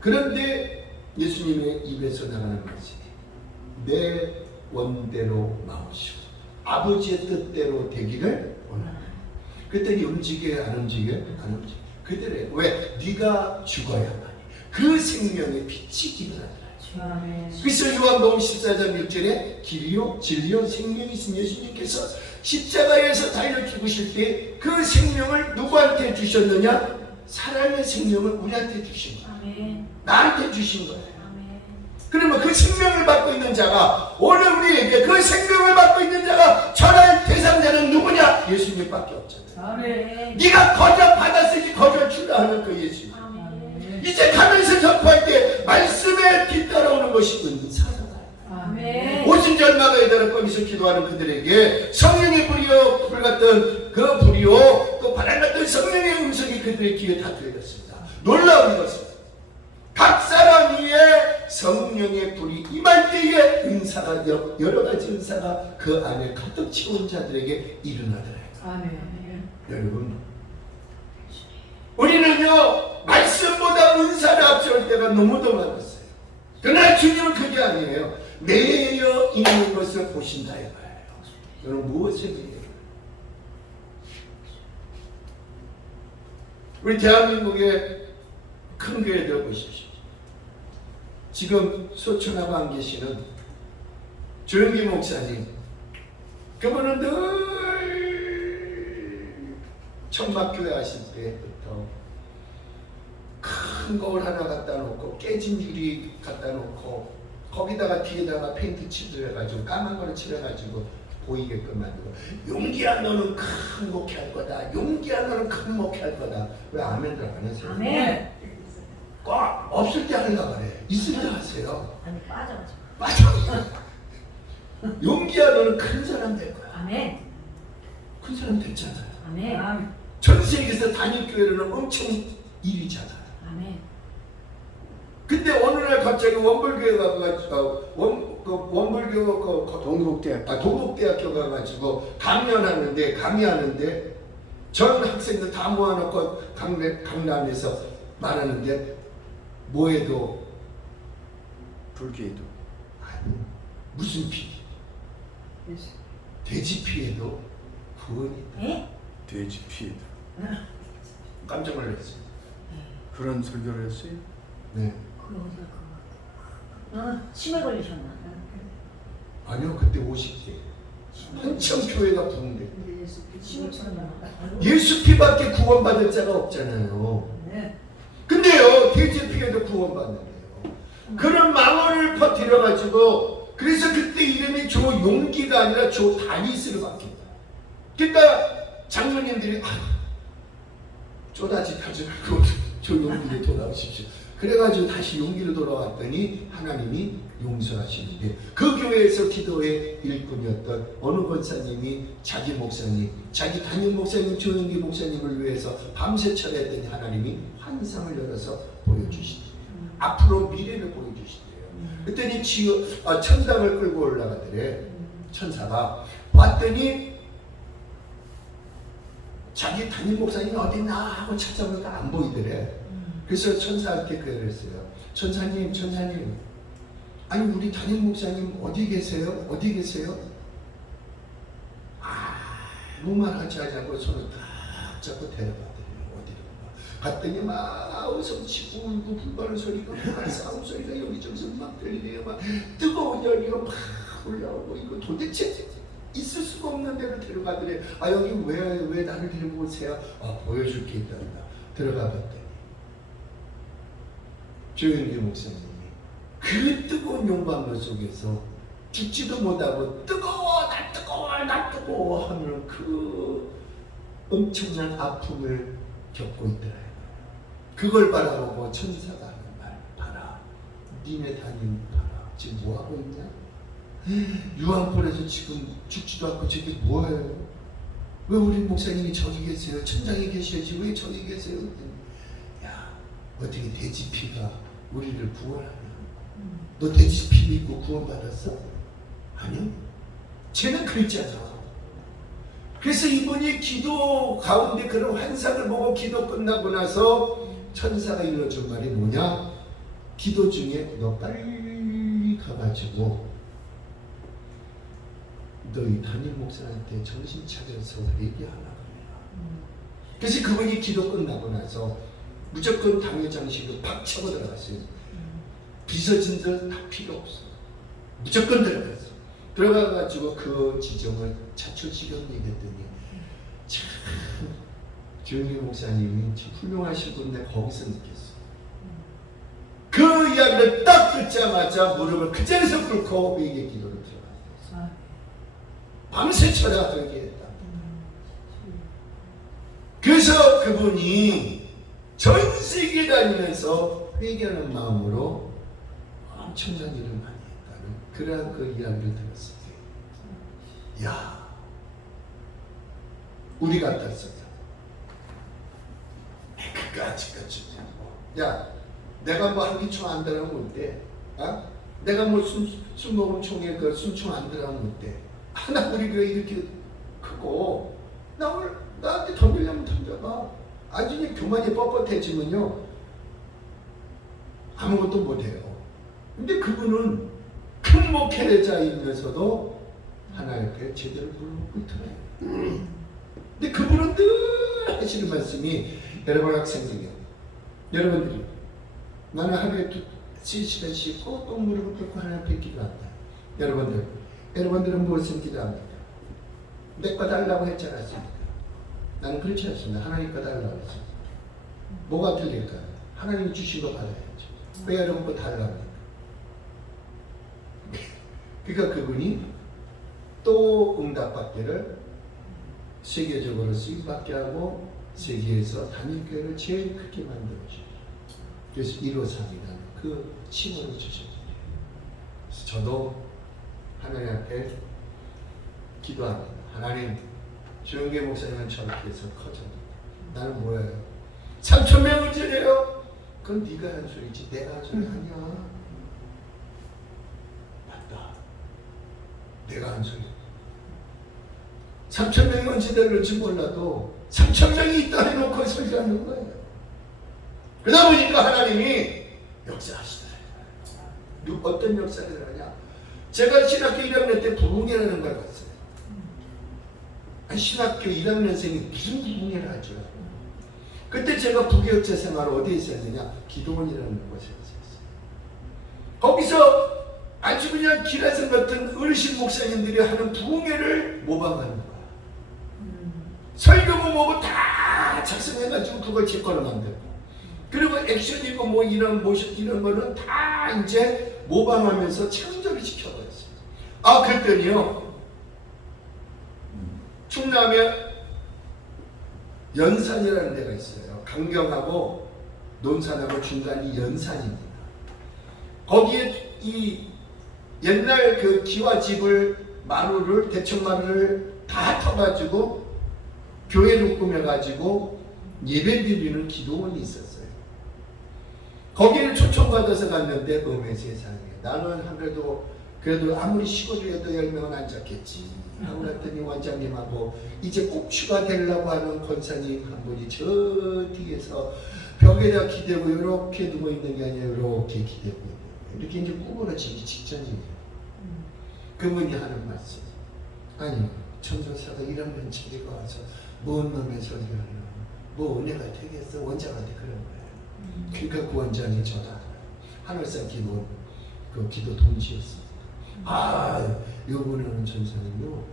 그런데 예수님의 입에서 나가는 말씀이 내 원대로 마오시오. 아버지의 뜻대로 되기를 원합니다. 그랬더니 움직여요? 안 움직여요? 안 움직여요. 그대로요. 왜? 네가 죽어야만이 그 생명의 빛이 일어나더라. 아멘. 그래서 요한복음 14장 6절에 길이요 진리요 생명이신 예수님께서 십자가에서 달려 죽으실 때 그 생명을 누구한테 주셨느냐? 사랑의 생명을 우리한테 주신 거예요. 아멘. 나한테 주신 거예요. 아멘. 그러면 그 생명을 받고 있는 자가 오늘 우리에게 그 생명을 받고 있는 자가 전할 대상자는 누구냐? 예수님밖에 없잖아요. 아멘. 네가 거저 받았으니 거저 주라 하는 그 예수님. 아멘. 이제 가면서 접할 때 말씀에 뒤따라오는 것이 은사다. 아멘. 오순절 마가에 따라 거기서 기도하는 그들에게 성령의 불이요 불같던 그 불이요 또 바람같은 성령의 음성이 그들의 귀에 다 들렸습니다. 놀라운 것은 각 사람 위에 성령의 불이 임할 때에 은사가 여러 가지 은사가 그 안에 가득 채운 자들에게 일어나더라. 아멘. 여러분, 우리는요 말씀보다 은사를 앞세울 때가 너무도 많았어요. 그러나 주님은 그게 아니에요. 내어 있는 것을 보신다 이거예요. 여러분 무엇을 얘기해요? 우리 대한민국의 큰 교회들 보십시오. 지금 소천하고 안 계시는 조영기 목사님, 그분은 늘 청막교회 하실 때부터 큰 거울 하나 갖다 놓고 깨진 유리 갖다 놓고 거기다가 뒤에다가 페인트 칠해가지고 까만 거를 칠해가지고 보이게끔 만들고, 용기야 너는 큰 목회할 거다, 용기야 너는 큰 목회할 거다. 왜 아멘들 안 하세요? 아멘. 꼭 없을 때 하려고 그래. 있을 때 하세요. 아니 빠져가지고. 맞아. 용기야 너는 큰 사람 될 거야. 아멘. 큰 사람 됐잖아요. 아멘. 전 세계에서 단일교회로는 엄청 일이잖아요. 아멘. 근데 어느 날 갑자기 원불교회가 가가지고 원불교 동국대학교. 동국대학교 가가지고 강의하는데 전 학생들 다 모아놓고 강남에서 말하는데 뭐해도 불교에도. 아니 무슨 피? 돼지 피해도 구원이 있다. 에? 돼지 피해도. 깜짝 놀랐어요. 그런 설교를 했어요? 네. 그 어디가 그거? 치매 걸리셨나? 아니요, 그때 50대. 한참 교회가 부흥돼. 치매처럼. 예수 피밖에 구원받을 자가 없잖아요. 네. 근데요, 돼지 피해도 구원받는데요. 그런 망언을 퍼뜨려가지고, 그래서 그때 이름이 조용기가 아니라 조다니스로 바뀐다. 그러니까 장로님들이 쪼다지 타지 말고 조용기로 돌아오십시오. 그래가지고 다시 용기로 돌아왔더니 하나님이 용서하시는데, 그 교회에서 기도의 일꾼이었던 어느 권사님이 자기 목사님, 자기 담임 목사님 조영기 목사님을 위해서 밤새 철회했더니 하나님이 환상을 열어서 보여주시대요. 앞으로 미래를 보여주시대요. 그랬더니 천당을 끌고 올라가더래. 천사가 왔더니 자기 담임 목사님이 어딨나 하고 찾아보니까 안 보이더래. 그래서 천사한테 그랬어요. 천사님, 아니 우리 담임 목사님 어디 계세요? 어디 계세요? 아무 말 하지 않고 손을 딱 잡고 데려가더래요. 어디로 갔더니 막 웃음치고 울고 불바는 소리가 막 싸움 소리가 여기저기서 막 들리네요. 막 뜨거운 열기가 막 올라오고, 이거 도대체 있을 수가 없는 데로 데려가더래. 여기 왜 나를 데리고 오세요? 보여줄 게 있단다. 들어가 봤더니 조영기 목사님이 그 뜨거운 용광로 속에서 죽지도 못하고 뜨거워 나 뜨거워 하는 그 엄청난 아픔을 겪고 있더라고요. 그걸 바라보고 천사가 하는 말, 봐라, 니네 담임 봐라, 지금 뭐하고 있냐? 유황불에서 지금 죽지도 않고 저게 뭐예요? 왜 우리 목사님이 저기 계세요? 천장에 계셔야지 왜 저기 계세요? 야, 어떻게 돼지피가 우리를 구원하냐? 너 돼지피 믿고 구원받았어? 아니요. 쟤는 그랬잖아. 그래서 이분이 기도 가운데 그런 환상을 보고 기도 끝나고 나서 천사가 일러준 말이 뭐냐? 기도 중에 너 빨리 가가지고 너희 담임 목사한테 정신 차려서 얘기하라 그래요. 그래서 그분이 기도 끝나고 나서 무조건 당회장실로 팍 차고 들어갔어요. 비서진들 다 필요 없어. 무조건 들어갔어. 들어가가지고 그 지점을 차출시경 얘기했더니 참 조영기 목사님이 훌륭하신 분인데 거기서 느꼈어. 그 이야기를 딱 그 듣자마자 무릎을 그 자리에서 꿇고 회개 기도를 들어갔어요. 아, 밤새 철야 회개했다. 그래서 그분이 전 세계 다니면서 회개하는 마음으로 엄청난 일을 많이 했다는 그러한 그 이야기를 들었을 때, 야, 우리 같았어요. 그까짓까지. 야, 내가 뭐 한기총 안 들어가면 어때? 어? 내가 뭐 술 먹은 총에 그 숨총 안 들어가면 어때? 나 우리가 이렇게 크고 나한테 던지려면 던져봐. 아주 교만이 뻣뻣해지면요 아무것도 못해요. 근데 그분은 큰 목회자이면서도 하나님 앞에 제대로 부르고 있더래요. 근데 그분은 늘 하시는 말씀이, 여러분 학생들이요, 여러분들이 나는 하루에 3시간 씻고 또 무릎을 꿇고 하나님 앞에 기도한다. 여러분들은 무엇을 기도합니까? 내 거 달라고 했지 않았습니까? 나는 그렇지 않습니다. 하나님 거 달라고 했습니다. 뭐가 틀릴까요? 하나님이 주신 거 받아야죠. 왜 여러분 거 달라고 합니까? 그러니까 그분이 또 응답받기를 세계적으로 쓰임받게 하고 세계에서 단일교회를 제일 크게 만들어주죠. 그래서 153이라는 그 칭호를 주셨거든요. 그래서 저도 하나님 앞에 기도합니다. 하나님, 조영계 목사님은 저렇게 해서 커졌는데 나는 뭐예요? 3,000명을 지내요? 그건 네가 한 소리지 내가 한 소리 아니야. 맞다. 내가 한 소리. 3,000명이 언제 될지 몰라도 3,000명이 있다 해놓고 설교하는 거예요. 그러다 보니까 하나님이 역사하시더라고요. 어떤 역사를 하냐? 제가 신학교 1학년 때 부흥회라는 걸 봤어요. 신학교 1학년생이 무슨 부흥회를 하죠? 그때 제가 부교육자 생활을 어디에 있었느냐? 기도원이라는 곳에 있었어요. 거기서 아주 그냥 기라성 같은 어르신 목사님들이 하는 부흥회를 모방하는 거야. 설교고 뭐고 다 작성해가지고 그걸 제 거로 만들고, 그리고 액션이고 뭐 이런 모션 이런 거는 다 이제 모방하면서 창조를 시켜버렸어요. 아, 그랬더니요, 충남에 연산이라는 데가 있어요. 강경하고 논산하고 중간이 연산입니다. 거기에 이 옛날 그 기와집을 마루를 대청마루를 다 터가지고 교회를 꾸며가지고 예배드리는 기도원이 있었어요. 거기를 초청받아서 갔는데 어메 세상에, 나는 그래도 아무리 시골이라도 10명은 앉았겠지 하고 갔더니 원장님하고 이제 꼭추가 되려고 하는 권사님 한 분이 저 뒤에서 벽에다 기대고 이렇게 누워있는 게 아니라 이렇게 기대고 있는, 이렇게 이제 구부러지기 직전이에요. 그분이 하는 말씀, 아니 천도사가 1학년 친구가 와서 뭔 놈의 소리를 하나, 뭐 은혜가 되겠어? 원장한테 그런 거예요. 그러니까 그 원장이 전화를 하늘산 기도, 그 기도 동지였습니다. 아, 요번에는 전사님요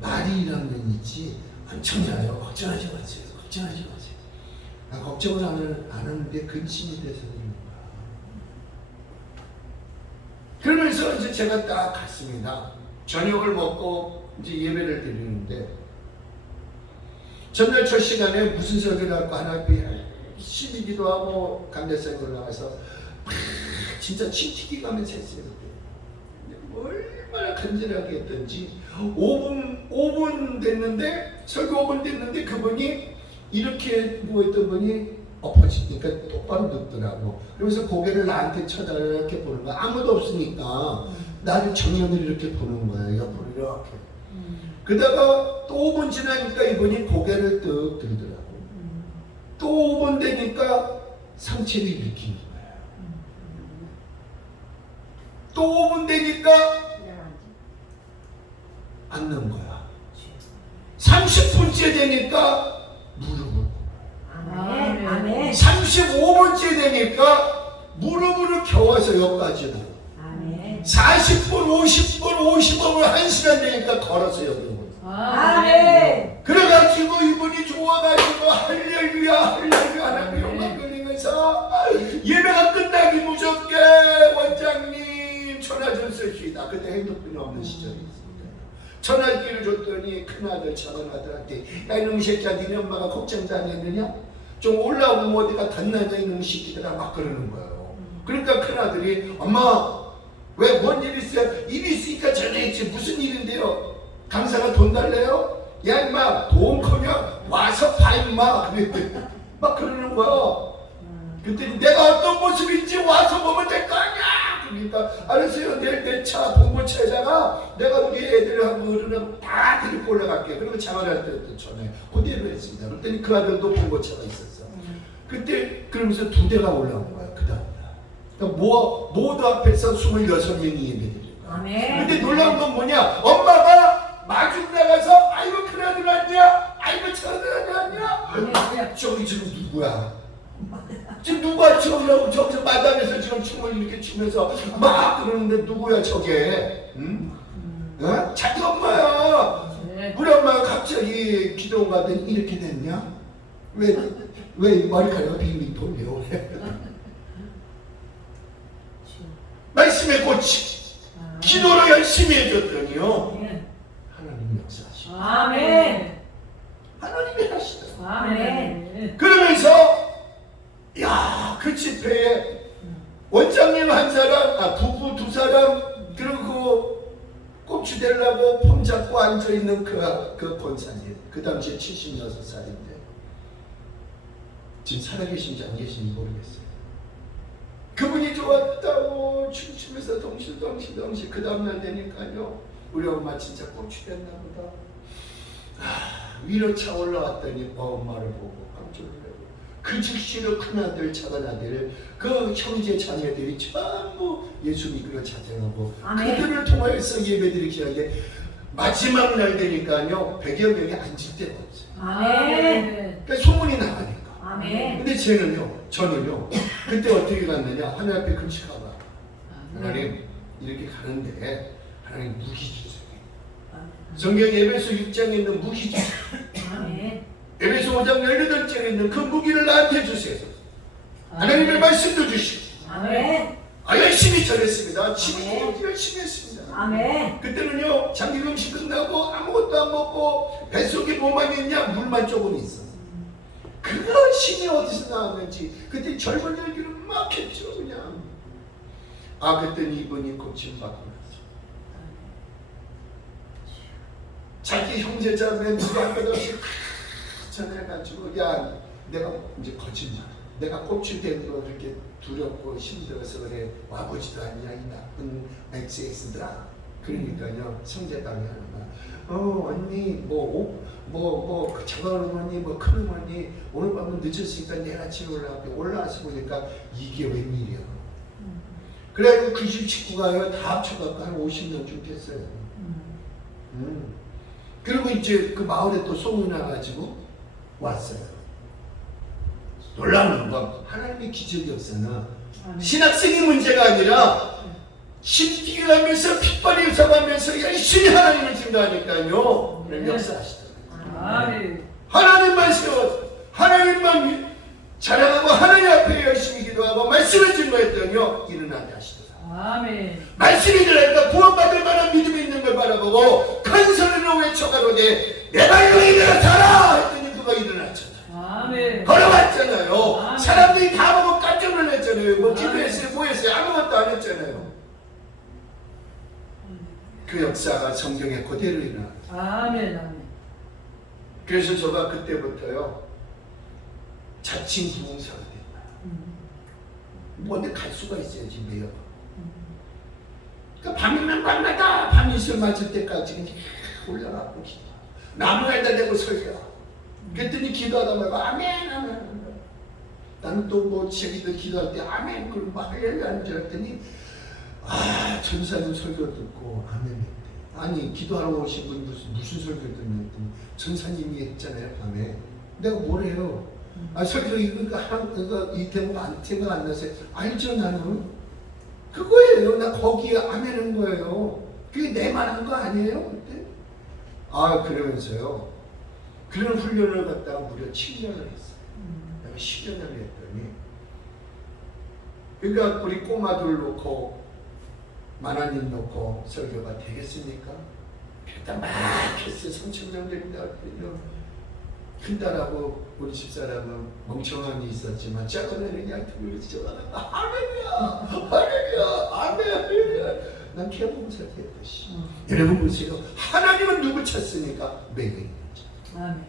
말이 1학년이지 엄청 잘해요. 걱정하지 마세요. 걱정하지 마세요. 아, 걱정을 안 하는데 근심이 돼서 그런 거야. 그러면서 이제 제가 딱 갔습니다. 저녁을 먹고 이제 예배를 드리는데, 전날 첫 시간에 무슨 설교를 하고 하나님께 열심히 기도하고 강대상에 올라가서 진짜 침튀기 가면서 했어요. 얼마나 간절하게 했던지 5분 됐는데, 설교 5분 됐는데 그분이 이렇게 누워있던 분이 엎어지니까 똑바로 눕더라고. 그러면서 고개를 나한테 쳐다 이렇게 보는 거야. 아무도 없으니까 나를 정면으로 이렇게 보는 거야. 옆으로 이렇게. 그러다가 또 5분 지나니까 이분이 고개를 뜩 들더라고. 또 5분 되니까 상체를 일으키는 거야. 또 5분 되니까 앉는 거야. 30분째 되니까 무릎을. 아멘. 35분째 되니까 무릎을 겨워서 여기까지 오고. 40분, 50분, 55분, 1시간 되니까 걸어서 여기 오고. 아멘. 그래가지고 이분이 좋아가지고 할렐루야 할렐루야 하는 영광 돌리면서 예배가 끝나기 무섭게 원장님 쓸 수 있다. 그때 핸드폰이 없는 시절이 있습니다. 전화기를 줬더니 큰아들 작은아들한테 야 이놈 새끼야 니네 엄마가 걱정도 안 했느냐? 좀 올라오면 어디가 덧나냐 이놈 새끼들아 막 그러는 거예요. 그러니까 큰아들이 엄마 왜 뭔 일 있어요? 일 있으니까 전화했지 무슨 일인데요? 강사가 돈 달래요? 야 임마 돈커녕 와서 봐 임마 그랬더니 막 그러는 거야. 그랬더니 내가 어떤 모습인지 와서 보면 될 거 아니야. 그러니까 알았어요. 내일 내 차 봉고차에다가 내가 우리 애들하고 어른하고 다 데리고 올라갈게. 그리고 장안할 때도 전에 그대로 했습니다. 그랬더니 그 아들도 봉고차가 있었어. 그때 그러면서 2대가 올라온 거야. 그 다음날. 그러니까 모두 앞에서 26명이 예배드린 거야. 아멘. 근데 놀라운 건 뭐냐? 엄마가 마중 나가서 아이고 큰아들 왔냐? 아이고 작은아들 왔냐? 저기 지금 누구야? 지금 누가 저기서 마당에서 지금 춤을 이렇게 추면서 막 그러는데 누구야 저게? 응? 어? 자기 엄마야. 우리 엄마가 갑자기 기도원 가더니 이렇게 됐냐? 왜 머리카락이 빙빙 돌려? 말씀의 꽃이 기도를 열심히 해줬더니요 하나님 역사하시고 아멘. 하나님이 하시더라고요. 아멘. 그러면서 그 집회에 원장님 한 사람, 부부 2사람, 그리고 꼽추 되려고 폼 잡고 앉아있는 그 권사님, 그 당시에 76살인데 지금 살아계신지 안 계신지 모르겠어요. 그분이 좋았다고 춤추면서 덩실덩실 그 다음날 되니까요 우리 엄마 진짜 꼽추 됐나 보다. 위로 차 올라왔더니 엄마를 보고 깜짝 놀라고 그 즉시로 큰아들 작은아들 그 형제 자녀들이 전부 예수 믿기로 자정하고 아멘. 그들을 통하여서 예배드리기 위해 마지막 날 되니까요 100여 명이 앉을 데가 없어요. 아멘. 그러니까 소문이 나가니까. 아멘. 근데 저는요 그때 어떻게 갔느냐 하나님 앞에 금식하고 하나님 이렇게 가는데 하나님 무기 주세요. 성경 에베소 6장에 있는 무기 주세요. 아멘. 에베소 5장 18장에 있는 그 무기를 나한테 주세요. 하나님의 말씀도 주시고 아멘. 열심히 전했습니다. 지금 아멘. 열심히 했습니다. 아멘. 그때는요 장기 음식 끝나고 아무것도 안 먹고 뱃속에 뭐만 있냐 물만 조금 있어. 그 힘이 어디서 나왔는지 그때 젊은 열기를 막 했죠 그냥. 그랬더니 이분이 고침받고 났어. 자기 형제자매 누가 한 것 없이 전해가지고 야 내가 이제 거짓말 내가 꼽출된 거 그렇게 두렵고 힘들어서 그래 와보지도 않냐 이 나쁜 XX들아. 그러니까요 성재방이 하는 거야. 언니 그 작은 어머니 큰 어머니 오늘 밤은 늦었으니까 내일 아침에 올라와서 보니까 이게 웬일이야. 그래가지고 그 집 식구가요 다 합쳐갖고 한 50명쯤 됐어요. 그리고 이제 그 마을에 또 소문이 나가지고 왔어요. 놀라운 건 하나님의 기적이 없으나 신학생이 문제가 아니라 힘뛰어가면서 핏발이 흡사하면서 열심히 하나님을 증거하니까요 그럼 역사하시더라고요. 하나님만 세워서 하나님만 자랑하고 하나님 앞에 열심히 기도하고 말씀을 증거했더니요 일어나게 하시더라고요. 아멘. 말씀이 들으니까 구원받을 만한 믿음이 있는 걸 바라보고 큰 소리로 외쳐가로되 내가 일어나라 했더니 그가 일어났잖아요. 아멘. 걸어왔잖아요. 아멘. 사람들이 다 보고 깜짝 놀랐잖아요. 기도했어요 뭐했어요 아무것도 안 했잖아요. 그 역사가 성경에 그대로 일어났어요. 아멘. 아멘. 그래서 제가 그때부터요 자칭 부흥사가 됐다. 뭔데 갈 수가 있어야지 매여. 그러니까 밤이면 밤마다 밤이슬 맞을 때까지 그냥 올라가고 기도. 나무에다 대고 설교. 그랬더니 기도하다 말고 아멘 아멘. 나는 또 자기들 기도할 때 아멘 그러고 막 할렐루야 줄 알았더니 전사님 설교 듣고 아멘 했대. 아니 기도하러 오신 분이 무슨 설교 듣냐 했더니 전사님이 했잖아요 밤에. 내가 뭐래요? 설교 이거 이 대목 안 나서 알죠 나는? 그거예요. 나 거기에 아멘한 거예요. 그게 내 말 한 거 아니에요 그때? 그러면서요 그런 훈련을 갖다가 무려 7년을 했어요. 내가 10년을 했더니 그러니까 우리 꼬마들 놓고 만화님 놓고 설교가 되겠습니까? 일단 막 했어요. 3,000명 됩니다. 큰딸하고 우리 집사람은 멍청함이 있었지만 작은 애는 그냥 들으시죠. 할렐루야 할렐루야 아멘 할렐루야. 난 개봉사 했듯이 여러분 보세요. 하나님은 누구 찾습니까? 매여 있는 자. 아멘.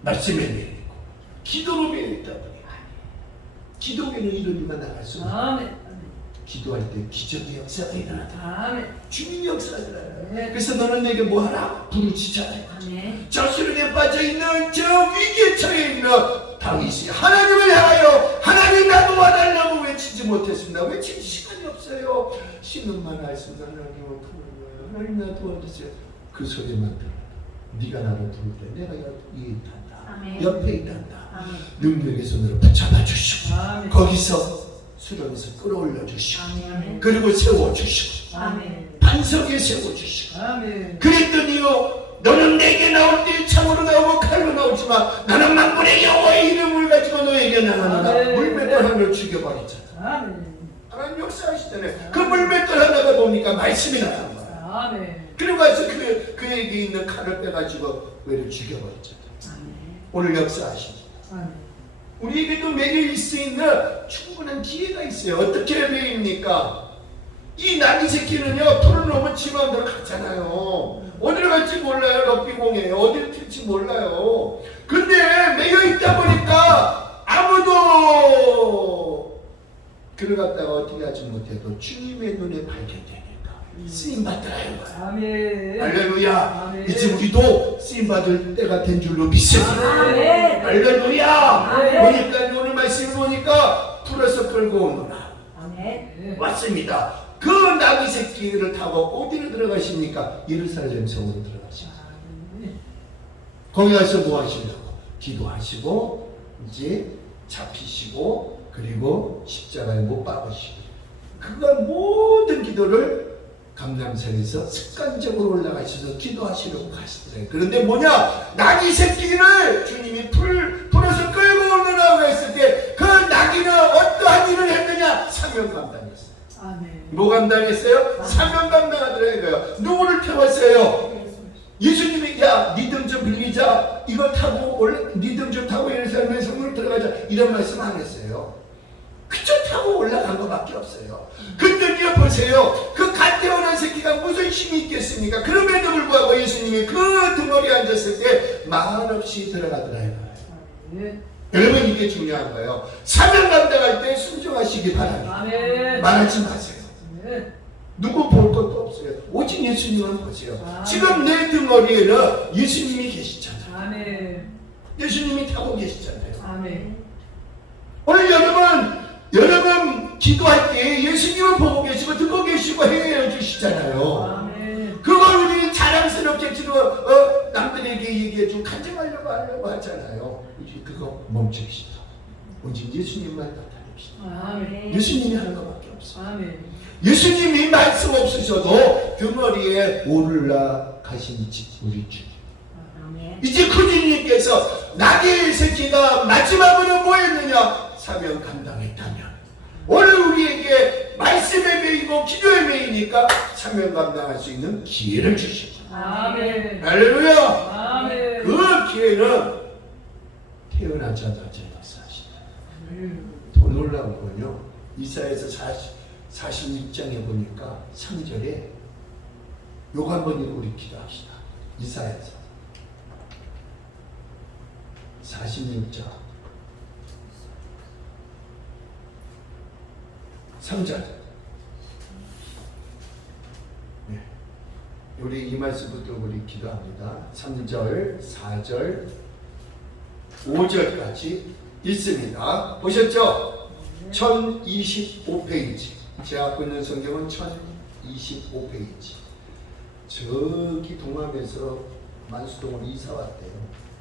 말씀에 매여 있고 기도로 매여 있다 보니 기도에는 이루기만 나갈 수 없는 아멘. 기도할 때 기적의 역사가 일어나다. 아멘. 주님의 역사가 일어나다. 네. 그래서 너는 내게 뭐 하라? 부르짖어라. 아멘. 저수령에 빠져있는 저 위기에 처해 있는 다윗이 하나님을 향하여 하나님 나 도와달라고 외치지 못했습니다. 외칠 시간이 없어요. 신음만 하였습니다. 하나님을 부르는 하나님 나 도와주세요. 그 소리만 들어. 네가 나를 부를 때 내가 위에 있단다. 아멘. 옆에 있단다. 아멘. 능력의 손으로 붙잡아 주시고 아멘. 거기서 수령에서 끌어올려 주시고 아멘. 그리고 세워주시고 아멘. 반석에 세워주시고 아멘. 그랬더니요 너는 내게 나올 때 창으로 나오고 칼로 나오지만 나는 만군의 여호와의 이름을 가지고 너에게 나가노라. 아멘. 물맷돌 하나를 죽여버리잖아. 아멘. 하나님 역사하시잖아요. 그 물맷돌 하나가 뭡니까? 말씀이 나간 거야. 아멘. 그리고 가서 그에게 있는 칼을 빼가지고 왜를 죽여버렸잖아. 아멘. 오늘 역사하십니다. 아멘. 우리에게도 매일 있을 수 있는 충분한 기회가 있어요. 어떻게 매입니까? 이 나귀 새끼는요 풀을 너무 지 마음대로 갔잖아요. 어디를 갈지 몰라요. 럭비공에 어디를 튈지 몰라요. 근데 매여 있다 보니까 아무도 그를 갖다가 어떻게 하지 못해도 주님의 눈에 발견되니까 쓰임 받더라요. 아멘. 할렐루야. 아멘. 이제 우리도 쓰임 받을 때가 된 줄로 믿습니다. 아멘. 할렐루야. 아멘. 보니까 오늘 말씀을 보니까 풀에서 끌고 오노라. 아멘. 왔습니다. 그 나귀 새끼를 타고 어디로 들어가십니까? 예루살렘 성으로 들어가십니다. 거기 가서 뭐 하시려고? 기도하시고 이제 잡히시고 그리고 십자가에 못 박으시고 그가 모든 기도를 감람산에서 습관적으로 올라가셔서 기도하시려고 가시더래요. 그런데 뭐냐? 나귀 새끼를 주님이 풀어서 끌고 오느라고 했을 때 그 나귀는 어떠한 일을 했느냐? 사명 감당했어요. 아멘. 뭐 감당했어요? 사명 감당하더래요. 누구를 태웠어요? 예수님이 야 니 등 좀 빌리자. 이거 타고 니 등 좀 타고 예루살렘 성으로 들어가자. 이런 말씀 안 했어요. 그저 타고 올라간 것밖에 없어요. 그랬더니 보세요. 그 갓 태어난 새끼가 무슨 힘이 있겠습니까? 그럼에도 불구하고 예수님이 그 등어리에 앉았을 때 말없이 들어가더라요. 아멘. 여러분 이게 중요한 거예요. 사명 감당할 때 순종하시기 바랍니다. 아멘. 말하지 마세요. 아멘. 누구 볼 것도 없어요. 오직 예수님만 보세요. 아멘. 지금 내 등어리에는 예수님이 계시잖아요. 아멘. 예수님이 타고 계시잖아요. 아멘. 오늘 여러분 기도할 때 예수님을 보고 계시고 듣고 계시고 행해 주시잖아요. 아멘. 그걸 우리 자랑스럽게 지금 남들에게 얘기해주고 간증하려고 하잖아요. 이제 그거 멈춥시다. 오직 예수님만 나타냅시다. 아멘. 예수님이 하는 것밖에 없어요. 아멘. 예수님이 말씀 없으셔도 등어리에 올라가신 우리 주님. 아멘. 이제 그 주님께서 나귀의 새끼가 마지막으로 뭐 했느냐? 사명 감당했다면 오늘 우리에게 말씀에 매이고 기도에 매이니까 사명 감당할 수 있는 기회를 주시고 아멘. 할렐루야. 아멘. 그 기회는 태어나자마자 역사하신다. 더 놀라운 건요 이사야서 46장에 보니까 3절에 요거 한번 읽고 우리 기도합시다. 이사야서 46장 3절. 네. 우리 이 말씀부터 우리 기도합니다. 3절, 4절, 5절까지 있습니다. 보셨죠? 1025페이지. 제 앞에 있는 성경은 1025페이지. 저기 동암에서 만수동으로 이사 왔대요.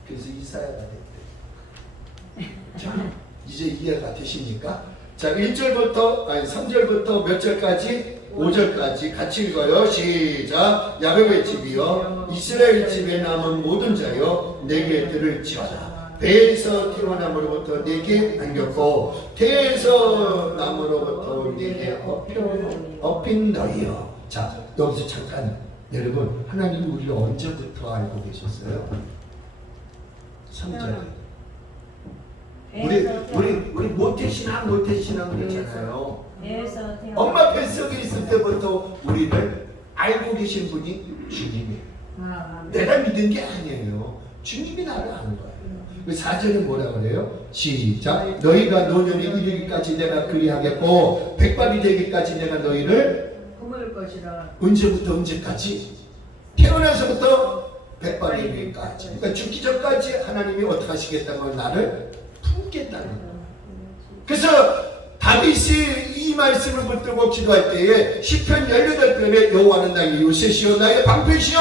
그래서 이사야가 됐대요. 자, 이제 이해가 되십니까? 자, 3절부터 몇 절까지? 5절까지 같이 읽어요. 시작. 야곱의 집이여 이스라엘 집에 남은 모든 자여 내게 들을지어다. 배에서 태어남으로부터 내게 안겼고 태에서 남으로부터 내게 업힌 너희여 자, 여기서 잠깐 여러분, 하나님이 우리를 언제부터 알고 계셨어요? 3절. 우리 모태신앙 그랬잖아요. 엄마 뱃속에 있을 때부터 우리를 알고 계신 분이 주님이에요. 내가 믿은 게 아니에요. 주님이 나를 아는 거예요. 4절에 뭐라 그래요? 시작. 너희가 노년에 이르기까지 내가 그리하겠고 백발이 되기까지 내가 너희를 품을 것이라. 언제부터 언제까지? 태어나서부터 백발이 되기까지. 그러니까 죽기 전까지 하나님이 어떻게 하시겠다고 나를 품겠다는 거예요. 그래서 다윗이 이 말씀을 붙들고 기도할 때에 시편 18편에 여호와는 나의 요새시요 나의 방패시요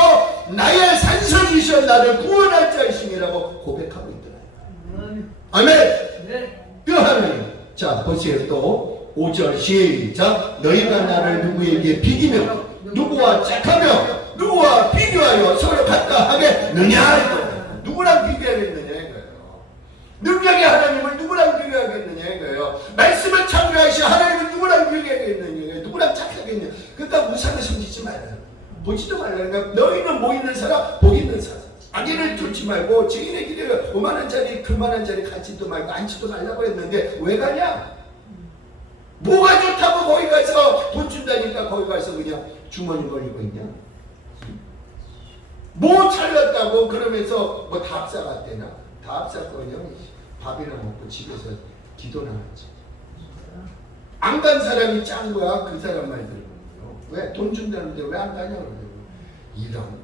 나의 산성이시요 나를 구원할 자이심이라고 고백하고 있더라고요. 아멘. 그 하나님. 자, 보세요. 또 5절 시작. 너희가 나를 누구에게 비기며 누구와 짝하며 누구와 비교하여 서로 같다 하겠느냐 이거예요. 누구랑 비교하겠느냐 이거예요. 능력의 하나님을 누구랑 비교하겠느냐 이거예요. 말씀을 창조하신 하나님을 누구랑 비교하겠느냐 이거예요. 누구랑 짝하겠느냐. 그러니까 우상을 섬기지 말아요. 보지도 말라니까. 너희는 뭐 있는 사람? 복 있는 사람. 악인을 쫓지 말고 증인의 길에 5만원짜리 그만원짜리 가지도 말고 앉지도 말라고 했는데 왜 가냐? 뭐가 좋다고 거기 가서 돈 준다니까 거기 가서 그냥 주머니 걸리고 있냐? 뭐 잘났다고 그러면서 뭐 답사 갔대나? 답사건요 밥이나 먹고 집에서 기도나 하지. 안 간 사람이 짠 거야. 그 사람 말 들으면. 왜? 돈 준다는데 왜 안 가냐 그러고. 이런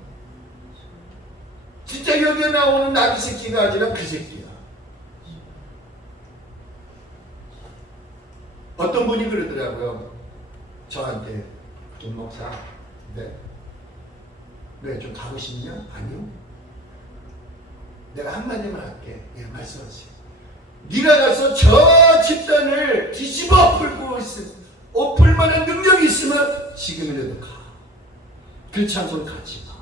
진짜 여기에 나오는 나비 새끼가 아니라 그 새끼야. 어떤 분이 그러더라고요. 저한테 김 목사, 네. 왜 좀 가고 싶냐? 아니요. 내가 한마디만 할게. 예, 말씀하세요. 네가 가서 저 집단을 뒤집어 엎을 만한 능력이 있으면 지금이라도 가. 그렇지 않고는 가지 마.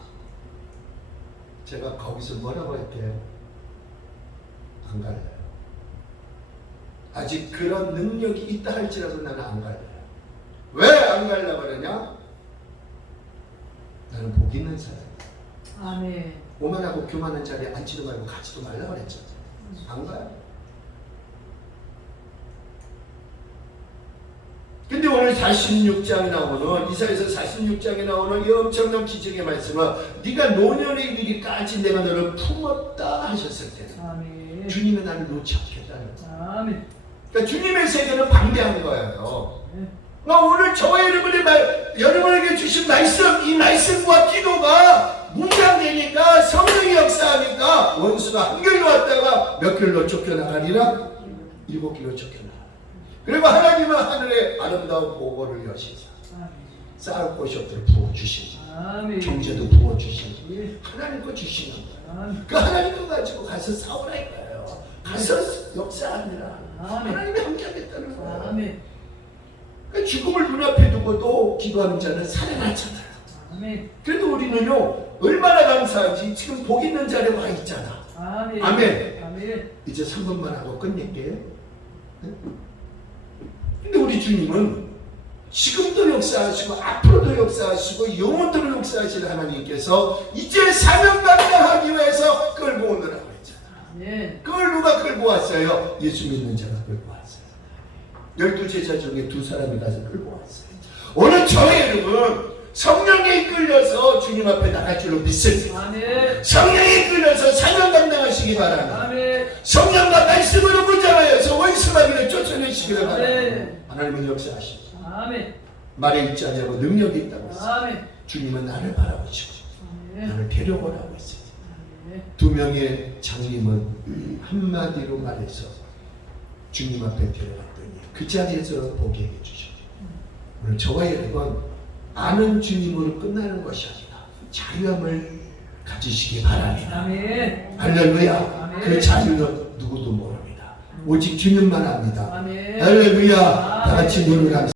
제가 거기서 뭐라고 할게요? 안 갈래요. 아직 그런 능력이 있다 할지라도 나는 안 갈래요. 왜 안 가려고 그러냐? 나는 복 있는 사람이야. 아멘. 오만하고 교만한 자리에 앉지도 말고 가지도 말라고 그랬잖아. 안 가요. 근데 오늘 46장에 나오는 이사야서 46장에 나오는 이 엄청난 기적의 말씀은 네가 노년에 이르기까지 내가 너를 품었다 하셨을 때 아멘. 주님은 나를 놓지 않겠다는 거예요. 아멘. 그러니까 주님의 세계는 방대한 거예요. 오늘 저와 여러분에게 주신 말씀, 이 말씀과 기도가 무장되니까 성령이 역사하니까 원수가 한 길로 왔다가 몇 길로 쫓겨나가리라? 7길로 쫓겨나가. 그리고 하나님은 하늘에 아름다운 보고를 여시사 쌓을 곳이 없도록 부어주시고 경제도 부어주시고 하나님 거 주시는 거예요. 그 하나님 거 가지고 가서 싸우라 이거예요. 가서 역사하느라 하나님이 함께하겠다는 거예요. 그러니까 죽음을 눈앞에 두고도 기도하는 자는 살아나잖아요. 그래도 우리는요 얼마나 감사하지. 지금 복 있는 자리에 와 있잖아. 아멘. 이제 3분만 하고 끝낼게요. 근데 우리 주님은 지금도 역사하시고 앞으로도 역사하시고 영원토록 역사하실 하나님께서 이제 사명 감당하기 위해서 끌고 오느라고 했잖아. 그걸 누가 끌고 왔어요? 예수 믿는 자가 끌고 왔어요. 12제자 중에 2사람이 가서 끌고 왔어요. 오늘 저의 여러분 성령에 이끌려서 주님 앞에 나갈 줄로 믿습니다. 성령에 이끌려서 사명 감당하시기 바랍니다. 성령과 말씀으로 무장하여서 원수마귀를 쫓아내시기를 바랍니다. 하나님은 역사하십니다. 말에 있지 않냐고 능력이 있다고 했어요. 주님은 나를 바라보시고 나를 데려오라고 했어요. 2명의 장님은 한마디로 말해서 주님 앞에 데려갔더니 그 자리에서 보게 해주셨죠. 오늘 저와 여러분 아는 주님으로 끝나는 것이 아니라 자유함을 가지시기 바랍니다. 할렐루야. 그 자유는 누구도 모릅니다. 오직 주님만 압니다. 할렐루야. 다 같이 눈을 감습니다.